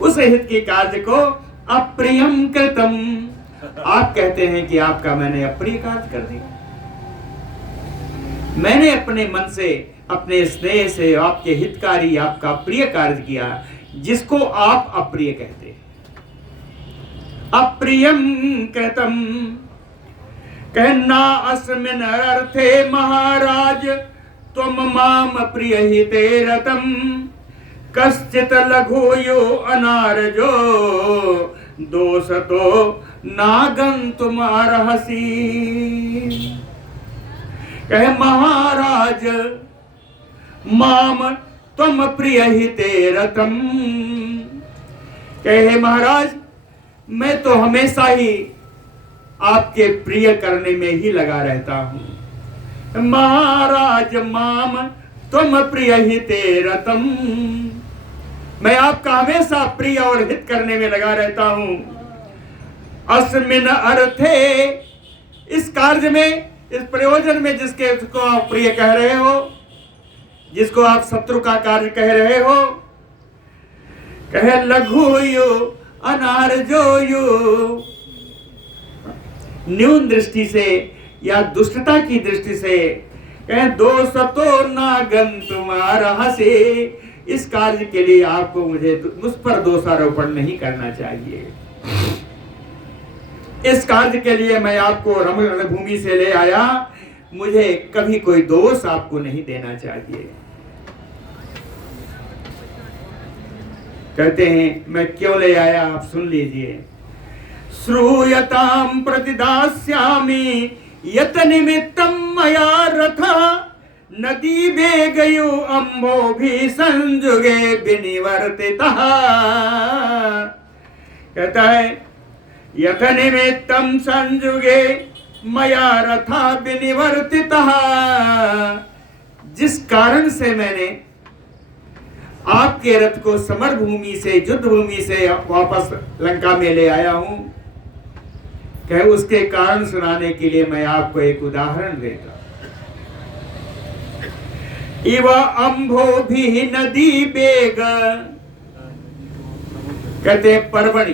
उस हित के कार्य को अप्रियम कृतम, आप कहते हैं कि आपका मैंने अप्रिय कार्य कर दिया। मैंने अपने मन से, अपने स्नेह से आपके हितकारी, आपका प्रिय कार्य किया, जिसको आप अप्रिय कहते हैं। अप्रियम कृतम, कहना अस्मिन अर्थे महाराज त्वम माम प्रिय हिते रतम कश्चित लघु यो अनारजो दोष तो नागन तुम्हार हसी। कहे महाराज माम त्वम प्रिय हिते रतम, कहे महाराज मैं तो हमेशा ही आपके प्रिय करने में ही लगा रहता हूं। महाराज माम त्वम प्रिय हिते रतम, मैं आपका हमेशा प्रिय और हित करने में लगा रहता हूं। अस्मिन अर्थे, इस कार्य में, इस प्रयोजन में जिसके उसको आप प्रिय कह रहे हो, जिसको आप शत्रु का कार्य कह रहे हो, कहे लघु यो अनारजो यो, न्यून दृष्टि से या दुष्टता की दृष्टि से, कहे दोष तो नागन तुम्हारा हसे, इस कार्य के लिए आपको मुझ पर दोषारोपण नहीं करना चाहिए। इस कार्य के लिए मैं आपको रणभूमि से ले आया, मुझे कभी कोई दोष आपको नहीं देना चाहिए। कहते हैं मैं क्यों ले आया, आप सुन लीजिए। श्रूयताम प्रतिदास्यामि यत निमित्तम मया रथा नदी बेगयो अम्बो भी संजुगे विनिवर्तितः। कहता है यत निमित्तम संजुगे मया रथा विनिवर्तितः, जिस कारण से मैंने आपके रथ को समर भूमि से, युद्ध भूमि से वापस लंका में ले आया हूं, कहे उसके कारण सुनाने के लिए मैं आपको एक उदाहरण देता। इव अम्भो भी नदी बेग, कहते पर्वणि,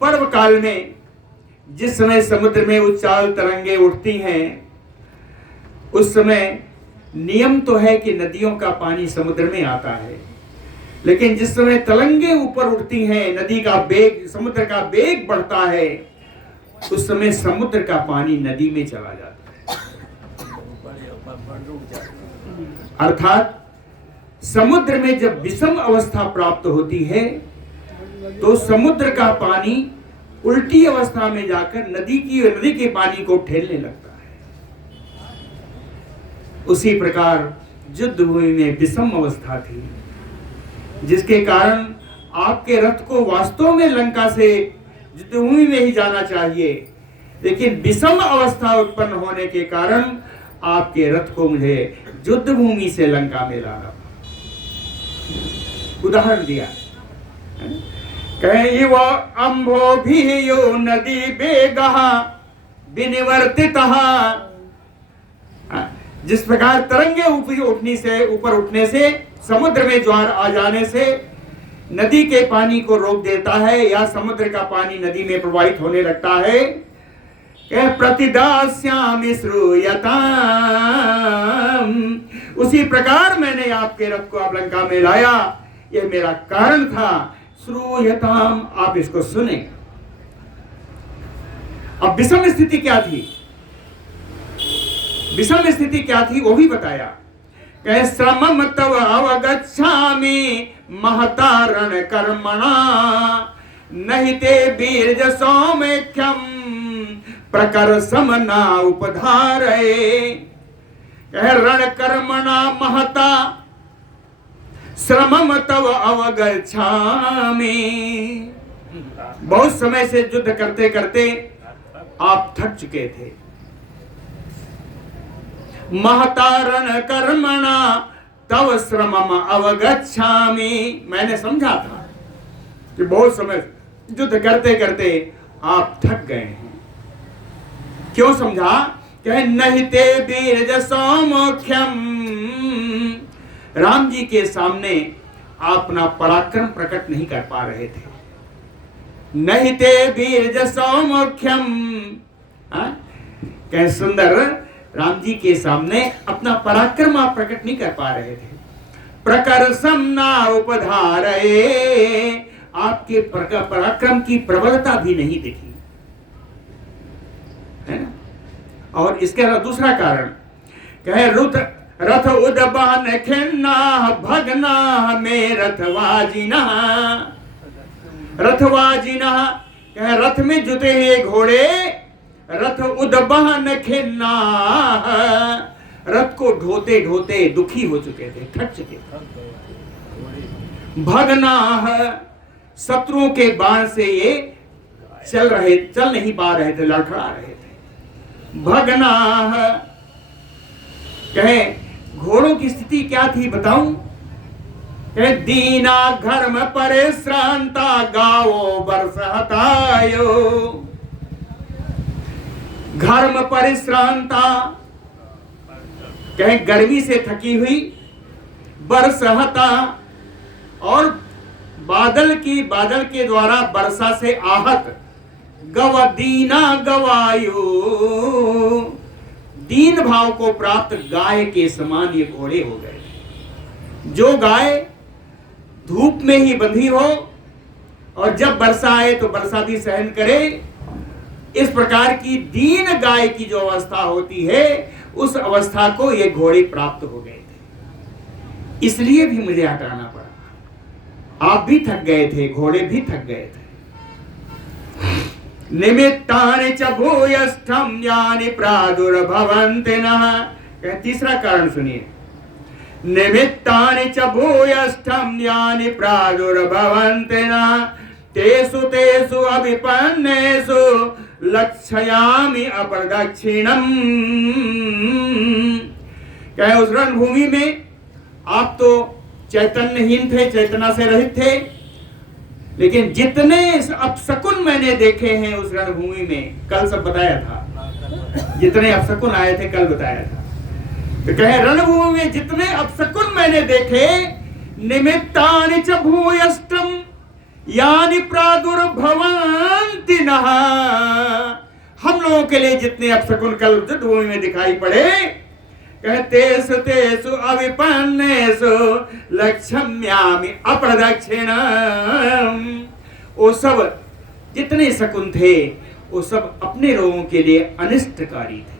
पर्व काल में जिस समय समुद्र में उछाल तरंगे उठती हैं, उस समय नियम तो है कि नदियों का पानी समुद्र में आता है, लेकिन जिस समय तरंगे ऊपर उठती हैं, नदी का वेग, समुद्र का वेग बढ़ता है, उस समय समुद्र का पानी नदी में चला जाता है। अर्थात समुद्र में जब विषम अवस्था प्राप्त होती है तो समुद्र का पानी उल्टी अवस्था में जाकर नदी के पानी को ठेलने लगता है। उसी प्रकार युद्ध भूमि में विषम अवस्था थी, जिसके कारण आपके रथ को वास्तव में लंका से युद्ध भूमि में ही जाना चाहिए, लेकिन विषम अवस्था उत्पन्न होने के कारण आपके रथ को मुझे युद्ध भूमि से लंका में लाना। उदाहरण दिया, कहे वो अम्भो भी यो नदी बेगहा विनिवर्तितः, जिस प्रकार तरंगे ऊपर उठने से, समुद्र में ज्वार आ जाने से नदी के पानी को रोक देता है या समुद्र का पानी नदी में प्रवाहित होने लगता है, प्रतिदास्यामि श्रूयताम, उसी प्रकार मैंने आपके रथ को अब लंका में लाया, यह मेरा कारण था। श्रूयताम, आप इसको सुने। अब विषम स्थिति क्या थी, विषम स्थिति क्या थी वो भी बताया। कहे श्रमम तव अवगच्छामि महता रण कर्मणा नहीं ते बीर्ज सौमेख्यम प्रकर समना उपधारे। कहे रण कर्मणा महता श्रमम तव अवगच्छामि, बहुत समय से युद्ध करते करते आप थक चुके थे। महता रण कर्मणा तव श्रमम अवगच्छामि, मैंने समझा था कि बहुत समय युद्ध करते करते आप थक गए हैं। क्यों समझा? कहे नहीं ते बीरज सौमुख्यम, राम जी के सामने आप अपना पराक्रम प्रकट नहीं कर पा रहे थे। नहीं ते बीरज सौमुख्यम, कहे सुंदर राम जी के सामने अपना पराक्रम आप प्रकट नहीं कर पा रहे थे। प्रकर्षम ना उपधारये, आपके पराक्रम की प्रबलता भी नहीं दिखी, है ना। और इसके अलावा दूसरा कारण, कहे रथ उदबहन खिन्ना भगना में रथवाजिना। रथवाजिना कह रथ में जुटे हुए घोड़े, रथ उदबहन खिन्ना, रथ को ढोते ढोते दुखी हो चुके थे, थक चुके थे। भगना, शत्रुओं के बाण से ये चल नहीं पा रहे थे, लड़खड़ा रहे थे। भगना कहे घोड़ों की स्थिति क्या थी बताऊं? कहे दीना घर्म परिश्रांता गावो बरसहतायो। घर्म परिश्रांता कहे गर्मी से थकी हुई, बरसहता और बादल के द्वारा वर्षा से आहत, गव दीना गवायो, दीन भाव को प्राप्त गाय के समान ये घोड़े हो गए। जो गाय धूप में ही बंधी हो और जब वर्षा आए तो बरसात भी सहन करे, इस प्रकार की दीन गाय की जो अवस्था होती है, उस अवस्था को ये घोड़े प्राप्त हो गए थे। इसलिए भी मुझे हटाना पड़ा। आप भी थक गए थे, घोड़े भी थक गए थे। निमित्तानि च भूयस्थम यानि प्रादुर्भवन्ति नः। तीसरा कारण सुनिए। निमित्तानि च भूयस्थम यानि प्रादुर्भवन्ति नः, तेषु तेषु अभिपन्नेषु लक्ष्यामि अप्रदक्षिणम्। कहे उस रणभूमि में आप तो चैतन्यहीन थे, चेतना से रहित थे, लेकिन जितने अपशकुन मैंने देखे हैं उस रणभूमि में, कल सब बताया था, जितने अपशकुन आए थे कल बताया था। तो कहे रणभूमि में जितने अपशकुन मैंने देखे, निमित्तानि च भूयष्टम यानि प्रादुर्भवन्ति नः। हम लोगों के लिए जितने अपशकुन कल रणभूमि में दिखाई पड़े, तेषु तेषु अविपन्नेषु लक्ष्यामि अप्रदक्षिणम्। वो सब जितने शकुन थे, वो सब अपने लोगों के लिए अनिष्टकारी थे।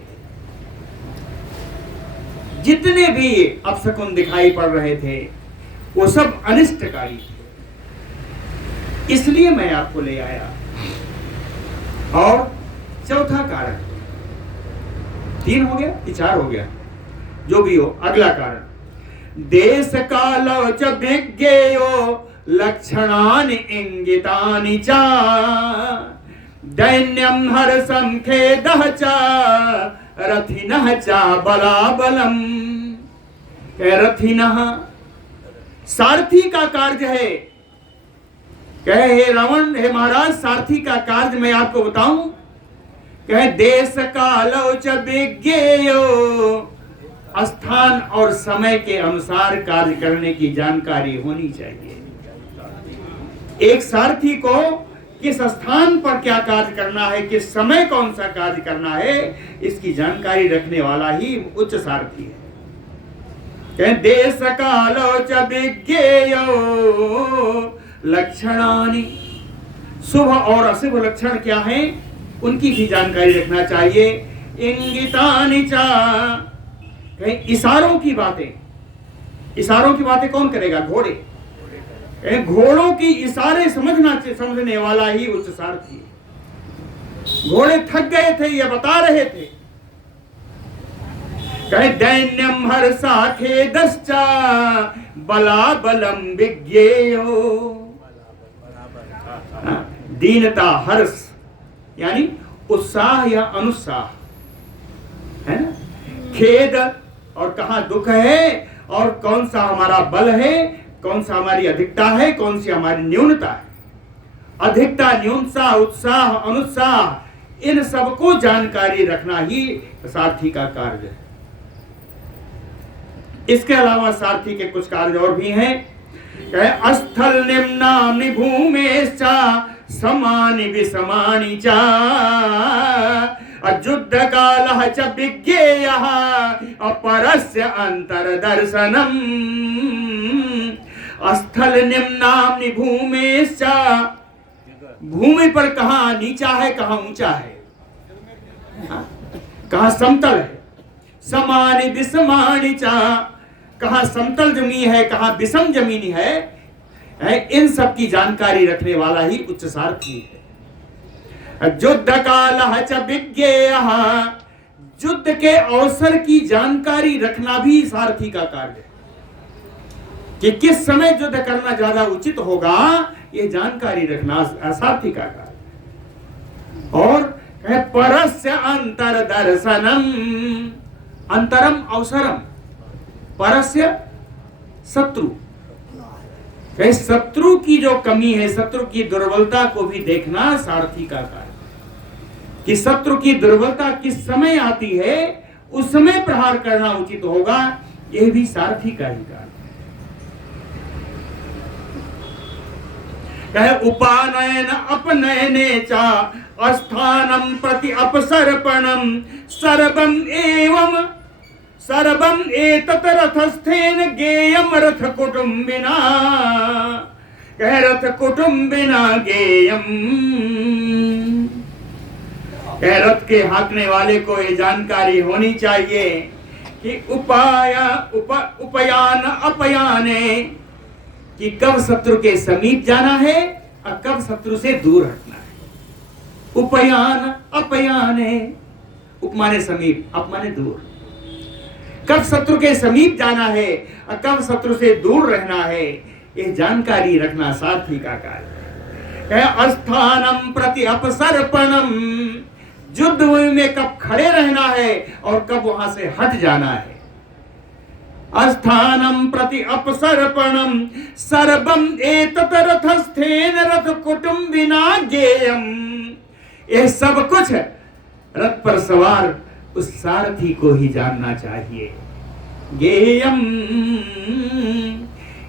जितने भी अपशकुन दिखाई पड़ रहे थे, वो सब अनिष्टकारी थे। इसलिए मैं आपको ले आया। और चौथा कारण, 3 हो गया कि 4 हो गया, जो भी हो, अगला कारण, देश कालो च विज्ञेयो लक्षणानि इंगितानि च, दैन्यं हर्षं खेदः च रथिनः च बलाबलम्। रथिनः सारथी का कार्य है। कहे हे रावण, हे महाराज, सारथी का कार्य मैं आपको बताऊं। कहे देश कालो च विज्ञेयो, स्थान और समय के अनुसार कार्य करने की जानकारी होनी चाहिए। एक सारथी को किस स्थान पर क्या कार्य करना है, किस समय कौन सा कार्य करना है, इसकी जानकारी रखने वाला ही उच्च सारथी है। देश कालो च विज्ञेयो लक्षणानि, शुभ और अशुभ लक्षण क्या हैं, उनकी भी जानकारी रखना चाहिए। इंगितानि च, इशारों की बातें कौन करेगा? घोड़े। घोड़ों की इशारे समझने वाला ही उच्च सारथी है। घोड़े थक गए थे, ये बता रहे थे। कहे दैन्यम हर्षा खेदश्च बलाबलम विज्ञेयो। दीनता, हर्ष यानी उत्साह या अनुत्साह है ना। खेद और कहां दुख है, और कौन सा हमारा बल है, कौन सा हमारी अधिकता है, कौन सी हमारी न्यूनता है। अधिकता, न्यूनता, उत्साह, अनुत्साह, इन सबको जानकारी रखना ही सारथी का कार्य है। इसके अलावा सारथी के कुछ कार्य और भी हैं। स्थल निम्नानि भूमेश्च समानि विषमानि च, युद्ध कालः च विज्ञेयः अपरस्य अंतर्दर्शनम्। स्थल निम्नानि भूमेश्च, भूमि पर कहां नीचा है, कहां ऊंचा है, कहां समतल है, समानि विषमाणि च, कहाँ समतल जमीन है, कहाँ विषम जमीन है, इन सब की जानकारी रखने वाला ही उच्च सारथी है। युद्ध कालः च विज्ञेयः, युद्ध के अवसर की जानकारी रखना भी सारथी का कार्य है कि किस समय युद्ध करना ज्यादा उचित होगा, यह जानकारी रखना सारथी का कार्य। और परस्य अंतर दर्शनम, अंतरम अवसरम, परस्य शत्रु, शत्रु की जो कमी है, शत्रु की दुर्बलता को भी देखना सारथी का कार्य, कि शत्रु की दुर्बलता किस समय आती है, उस समय प्रहार करना उचित होगा, यह भी सारथी का ही कार्य है। उपानयन अपनयने च अस्थानम प्रति अपसर्पणम सर्वम एतत् रथस्थेन गेयम रथ कुटुंबिना, कह रथ कुटुंबिना गेयम, कह रथ के हाँकने वाले को ये जानकारी होनी चाहिए कि उपयान अपयाने, कि कब शत्रु के समीप जाना है और कब शत्रु से दूर हटना है। उपयान अपयाने, उप माने समीप, अप माने दूर, कब शत्रु के समीप जाना है और कब शत्रु से दूर रहना है, यह जानकारी रखना सारथी का कार्य है। अस्थानम प्रति अपसर्पणम, युद्ध में कब खड़े रहना है और कब वहां से हट जाना है। अस्थानम प्रति अपसर्पणम सर्वम एतत् रथस्थेन रथ कुटुंबिना गेयम, यह सब कुछ रथ पर सवार उस सारथी को ही जानना चाहिए। गेयम,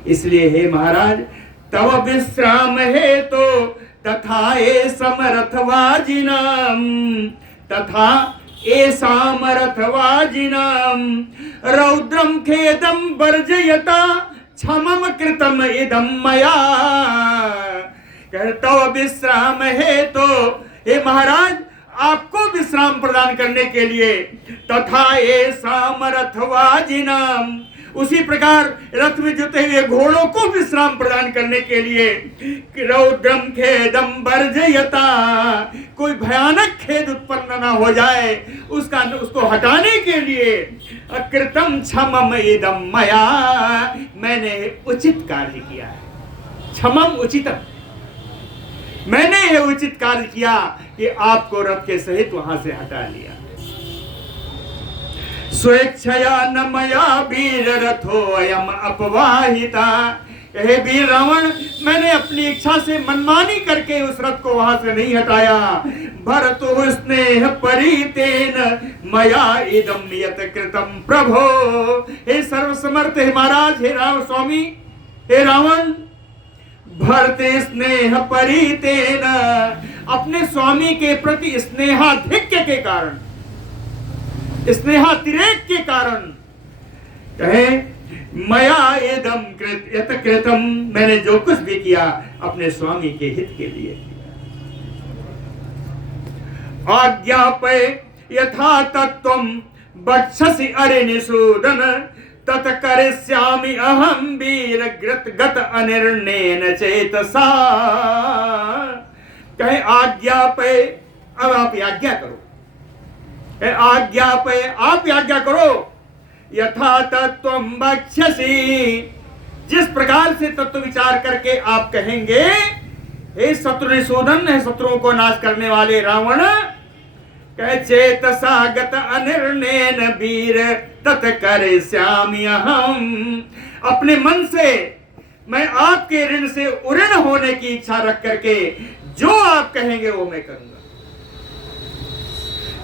इसलिए हे महाराज, तव विश्राम है तो तथा ए समरथवाजिनाम, तथा ए सामरथवाजिनाम रौद्रम खेदम वर्जयता क्षमम कृतम इदम मया, कहता विश्राम है तो हे महाराज, आपको विश्राम प्रदान करने के लिए, तथा ये सामरथवाजिनाम, उसी प्रकार रथ में जुटे हुए घोड़ों को विश्राम प्रदान करने के लिए, रौद्रम खेदम वर्जयता, कोई भयानक खेद उत्पन्न ना हो जाए उसको हटाने के लिए, कृतम क्षमम इदम मया, मैंने उचित कार्य किया है। क्षमम उचितम, मैंने यह उचित कार्य किया कि आपको रथ के सहित वहां से हटा लिया। स्वेच्छया न मया वीर रथो अयम अपवाहिता, हे वीर रावण, मैंने अपनी इच्छा से मनमानी करके उस रथ को वहां से नहीं हटाया। भरतो स्नेह परितेन मया इदम यत कृतम प्रभो, हे सर्वसमर्थ, हे महाराज, हे राम स्वामी, हे रावण, भरते स्नेह परितेन, अपने स्वामी के प्रति स्नेहाधिक्य के कारण, स्नेहातिरेक के कारण, कहे मया एदम यत कृतम, मैंने जो कुछ भी किया अपने स्वामी के हित के लिए किया। आज्ञापय यथा तत्त्वम बक्षसि अरिनिषूदन, तत करिष्यामि अहम वीर गत अनिर्णयेन चेतसा, कहे आज्ञा पे, अब आप आज्ञा करो, आज्ञा पे आप आज्ञा करो, यथा तत्त्वम बक्षसि, जिस प्रकार से तत्व विचार करके आप कहेंगे, हे शत्रुनिषूदन, है शत्रुओं को नाश करने वाले रावण, कहे चेतसा गत अनिर्णयेन वीर तत करिष्यामि अहम, अपने मन से मैं आपके ऋण से उऋण होने की इच्छा रख करके जो आप कहेंगे वो मैं करूंगा।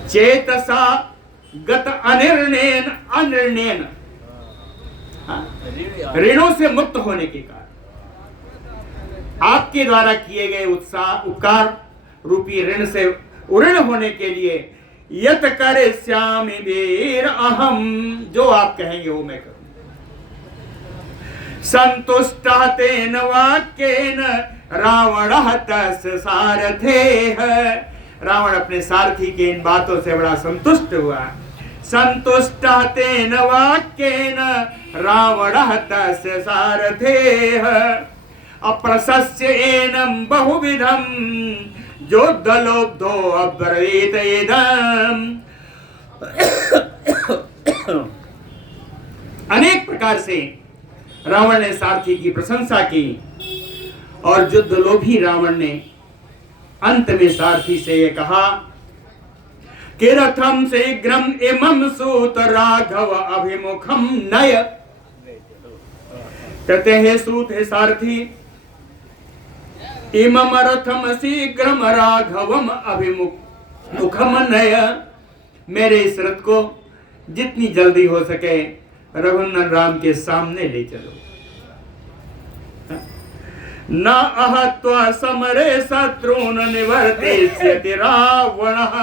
चेतसा गत अनिर्णयेन, अनिर्णयेन ऋणों से मुक्त होने के कारण, आपके द्वारा किए गए उपकार रूपी ऋण से उऋण होने के लिए, यत करिष्यामि वीर अहम, जो आप कहेंगे वो मैं करूंगा। संतुष्टः तेन वाक्येन रावणः तस्य सारथेः, रावण अपने सारथी के इन बातों से बड़ा संतुष्ट हुआ। संतुष्टः तेन वाक्येन रावणः तस्य सारथेः अप्रशस्य एनं बहुविधं योद्धलोब्धो अब्रवीत इदम्। अनेक प्रकार से रावण ने सारथी की प्रशंसा की और युद्ध लोभी रावण ने अंत में सारथी से ये कहा कि रथम शीघ्रम इमं सूत राघव अभिमुखम नय। कहते हैं सूत है सारथी, इमं रथम शीघ्रम राघवम अभिमुखम नय, मेरे इस रथ को जितनी जल्दी हो सके रघुनंदन राम के सामने ले चलो। न अहत्वा समरे शत्रुन निवर्तिष्यति रावणः।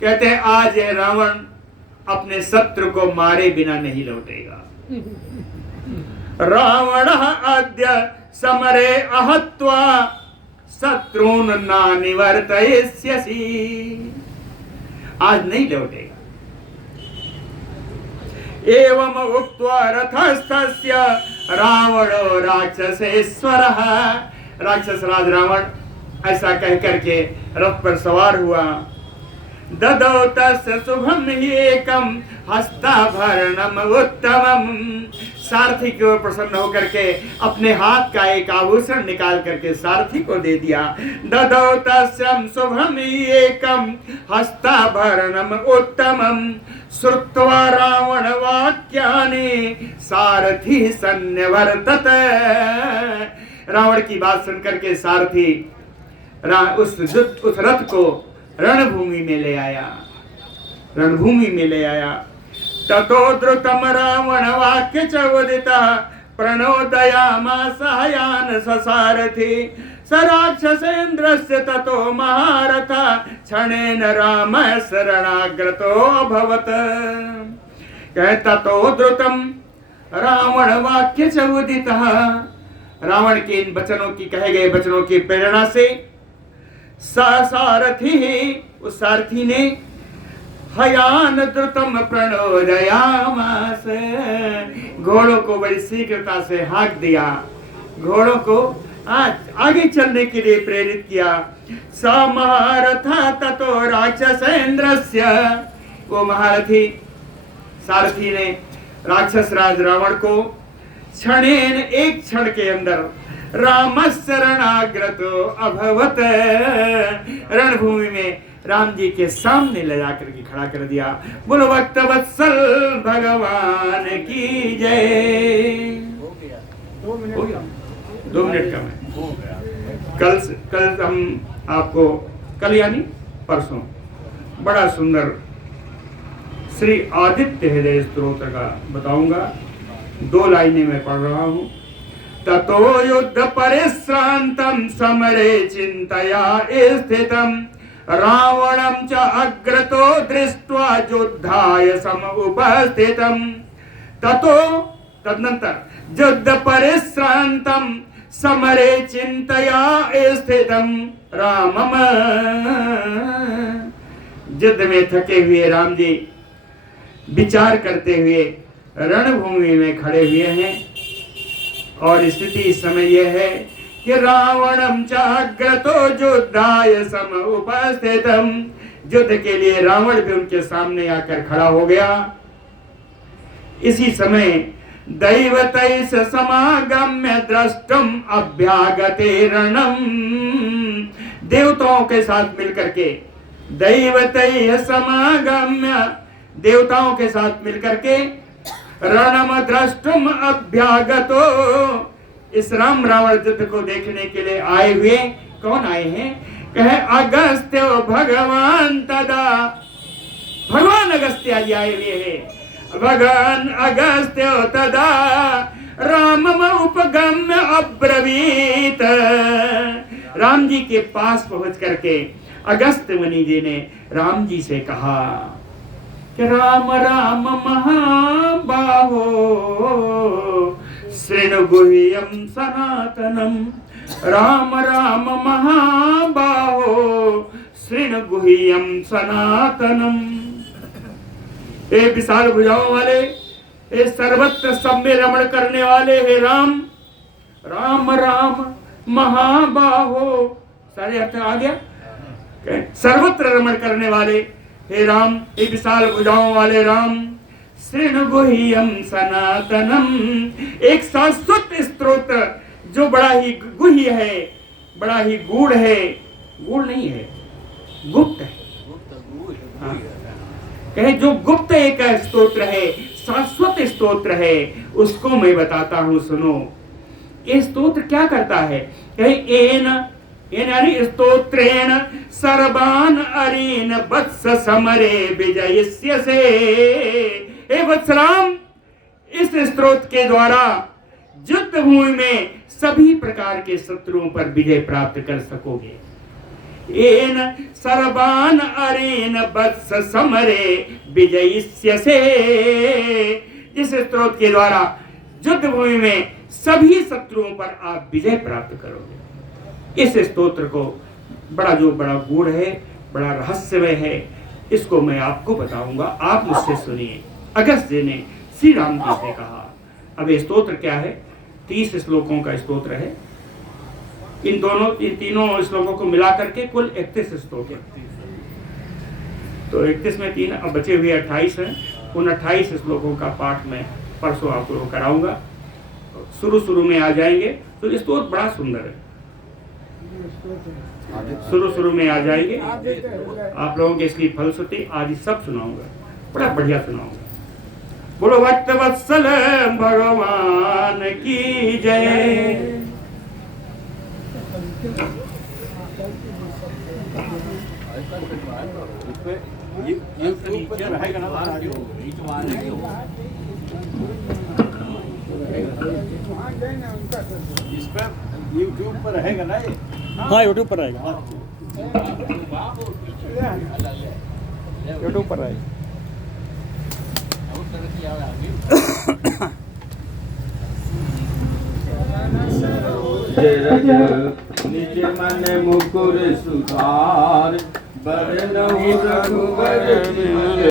कहते हैं आज ये रावण अपने शत्रु को मारे बिना नहीं लौटेगा। रावणः अद्य समरे अहत्वा शत्रुन न निवर्तयिष्यसि। आज नहीं लौटेगा। एवं उक्त्वा रथस्थस्य रावणो राक्षसेश्वरः। राक्षस राज रावण ऐसा कह करके रथ पर सवार हुआ। ददौ तस्य शुभम एकम हस्ताभरणम उत्तमम। सारथी की ओर प्रसन्न होकर के अपने हाथ का एक आभूषण निकाल करके सारथी को दे दिया। ददौ तस्यं शुभम एकम हस्ताभरणम उत्तमम श्रुत्वा रावण वाक्यानि सारथी सन्निवर्तत। रावण की बात सुनकर के सारथी उस रथ को रणभूमि में ले आया। रणभूमि में ले आया। ततो द्रुतम रावण वाक्य च उदितः प्रणोदयामास हयान ससारथि स राक्षसेन्द्रस्य ततो महारथः क्षणेन राम शरणागतो अभवत्। कह ततो द्रुतम रावण वाक्य च उदितः। रावण के इन वचनों की कहे गए वचनों की प्रेरणा से सारथी उस सारथी ने हयान द्रुतम प्रणोदयामास, घोड़ों को बड़ी शीघ्रता से हाँक दिया। घोड़ों को आगे चलने के लिए प्रेरित किया। स महारथा ततो राक्षसेन्द्रस्य, वो महारथी सारथी ने राक्षस राज रावण को क्षणेन एक क्षण के अंदर राम शरणागतो अभवत, रणभूमि में राम जी के सामने ले जाकर के खड़ा कर दिया। बोलो भक्त वत्सल भगवान की जय। 2 मिनट का मैं कल हम आपको कल यानी परसों बड़ा सुंदर श्री आदित्य हृदय स्तोत्र का बताऊंगा। 2 लाइनें मैं पढ़ रहा हूं। ततो युद्ध परिश्रांतं समरे चिंतया स्थितं रावणं च अग्रतो दृष्ट्वा युद्धाय समुपस्थितं। ततो तदनंतर युद्ध परिश्रांतं समरे चिंतया स्थितं रामम, युद्ध में थके हुए राम जी विचार करते हुए रणभूमि में खड़े हुए हैं। और स्थिति इस समय यह है कि रावणम चाग्रतो युद्धाय समुपस्थितम, युद्ध के लिए रावण भी उनके सामने आकर खड़ा हो गया। इसी समय दैवतैः समागम्य द्रष्टुम अभ्यागते रणम, देवताओं के साथ मिलकर के दैवतैः समागम्य, देवताओं के साथ मिलकर के रणम द्रष्टुम अभ्यागतो, इस राम रावण युद्ध को देखने के लिए आए हुए। कौन आए हैं? कहे अगस्त्य भगवान तदा, भगवान अगस्त्य जी आए हुए हैं। भगवान अगस्त्य तदा रामम उपगम्य अब्रवीत, राम जी के पास पहुंच करके अगस्त्य मुनि जी ने राम जी से कहा कि राम राम महाबाहो शृणु गुह्यं सनातनम, राम राम महाबाहो शृणु गुह्यं सनातनम। हे विशाल भुजाओं वाले, हे सर्वत्र सब में रमण करने वाले, हे राम राम राम महाबाहो, सारे अर्थ आ गया। सर्वत्र रमण करने वाले हे राम, हे विशाल भुजाओं वाले राम, शृणु गुह्यम सनातनम, एक शाश्वत स्त्रोत जो बड़ा ही गुह्य है, बड़ा ही गूढ़ है, गूढ़ नहीं है, गुप्त है। हाँ। कहे जो गुप्त एक स्तोत्र है, शाश्वत स्तोत्र है, उसको मैं बताता हूं, सुनो। ये स्तोत्र क्या करता है? कहे एन यानी स्तोत्रेण सर्वान अरीन वत्स समरे विजयस्य से, हे वत्सराम, इस स्तोत्र के द्वारा युद्ध भूमि में सभी प्रकार के शत्रुओं पर विजय प्राप्त कर सकोगे। एन सर्वान अरीन वत्स समरे विजयस्य से, इस स्तोत्र के द्वारा युद्ध भूमि में सभी शत्रुओं पर आप विजय प्राप्त करोगे। इस स्तोत्र को बड़ा गूढ़ है, बड़ा रहस्यमय है, इसको मैं आपको बताऊंगा, आप मुझसे सुनिए। अगस्त्य जी ने श्री राम जी से कहा। अब ये स्तोत्र क्या है? 30 श्लोकों का स्तोत्र है। इन तीनों श्लोकों को मिला करके कुल 31 श्लोक है। तो 31 में 3, अब बचे हुए 28 हैं। उन 28 श्लोकों का पाठ मैं परसों आपको कराऊंगा। शुरू में आ जाएंगे तो ये स्तोत्र बड़ा सुंदर है। शुरू में आ जाएंगे, आप लोगों के इसकी फलश्रुति आदि सब सुनाऊंगा, बड़ा बढ़िया सुनाऊंगा। बोलो भक्त वत्सल भगवान की जय। इस पर YouTube पर रहेगा ना ये? हाँ YouTube पर रहेगा, YouTube पर रहेगा। निज मन मुकुर सुधार, बरनहुँ रघुबर बिमल।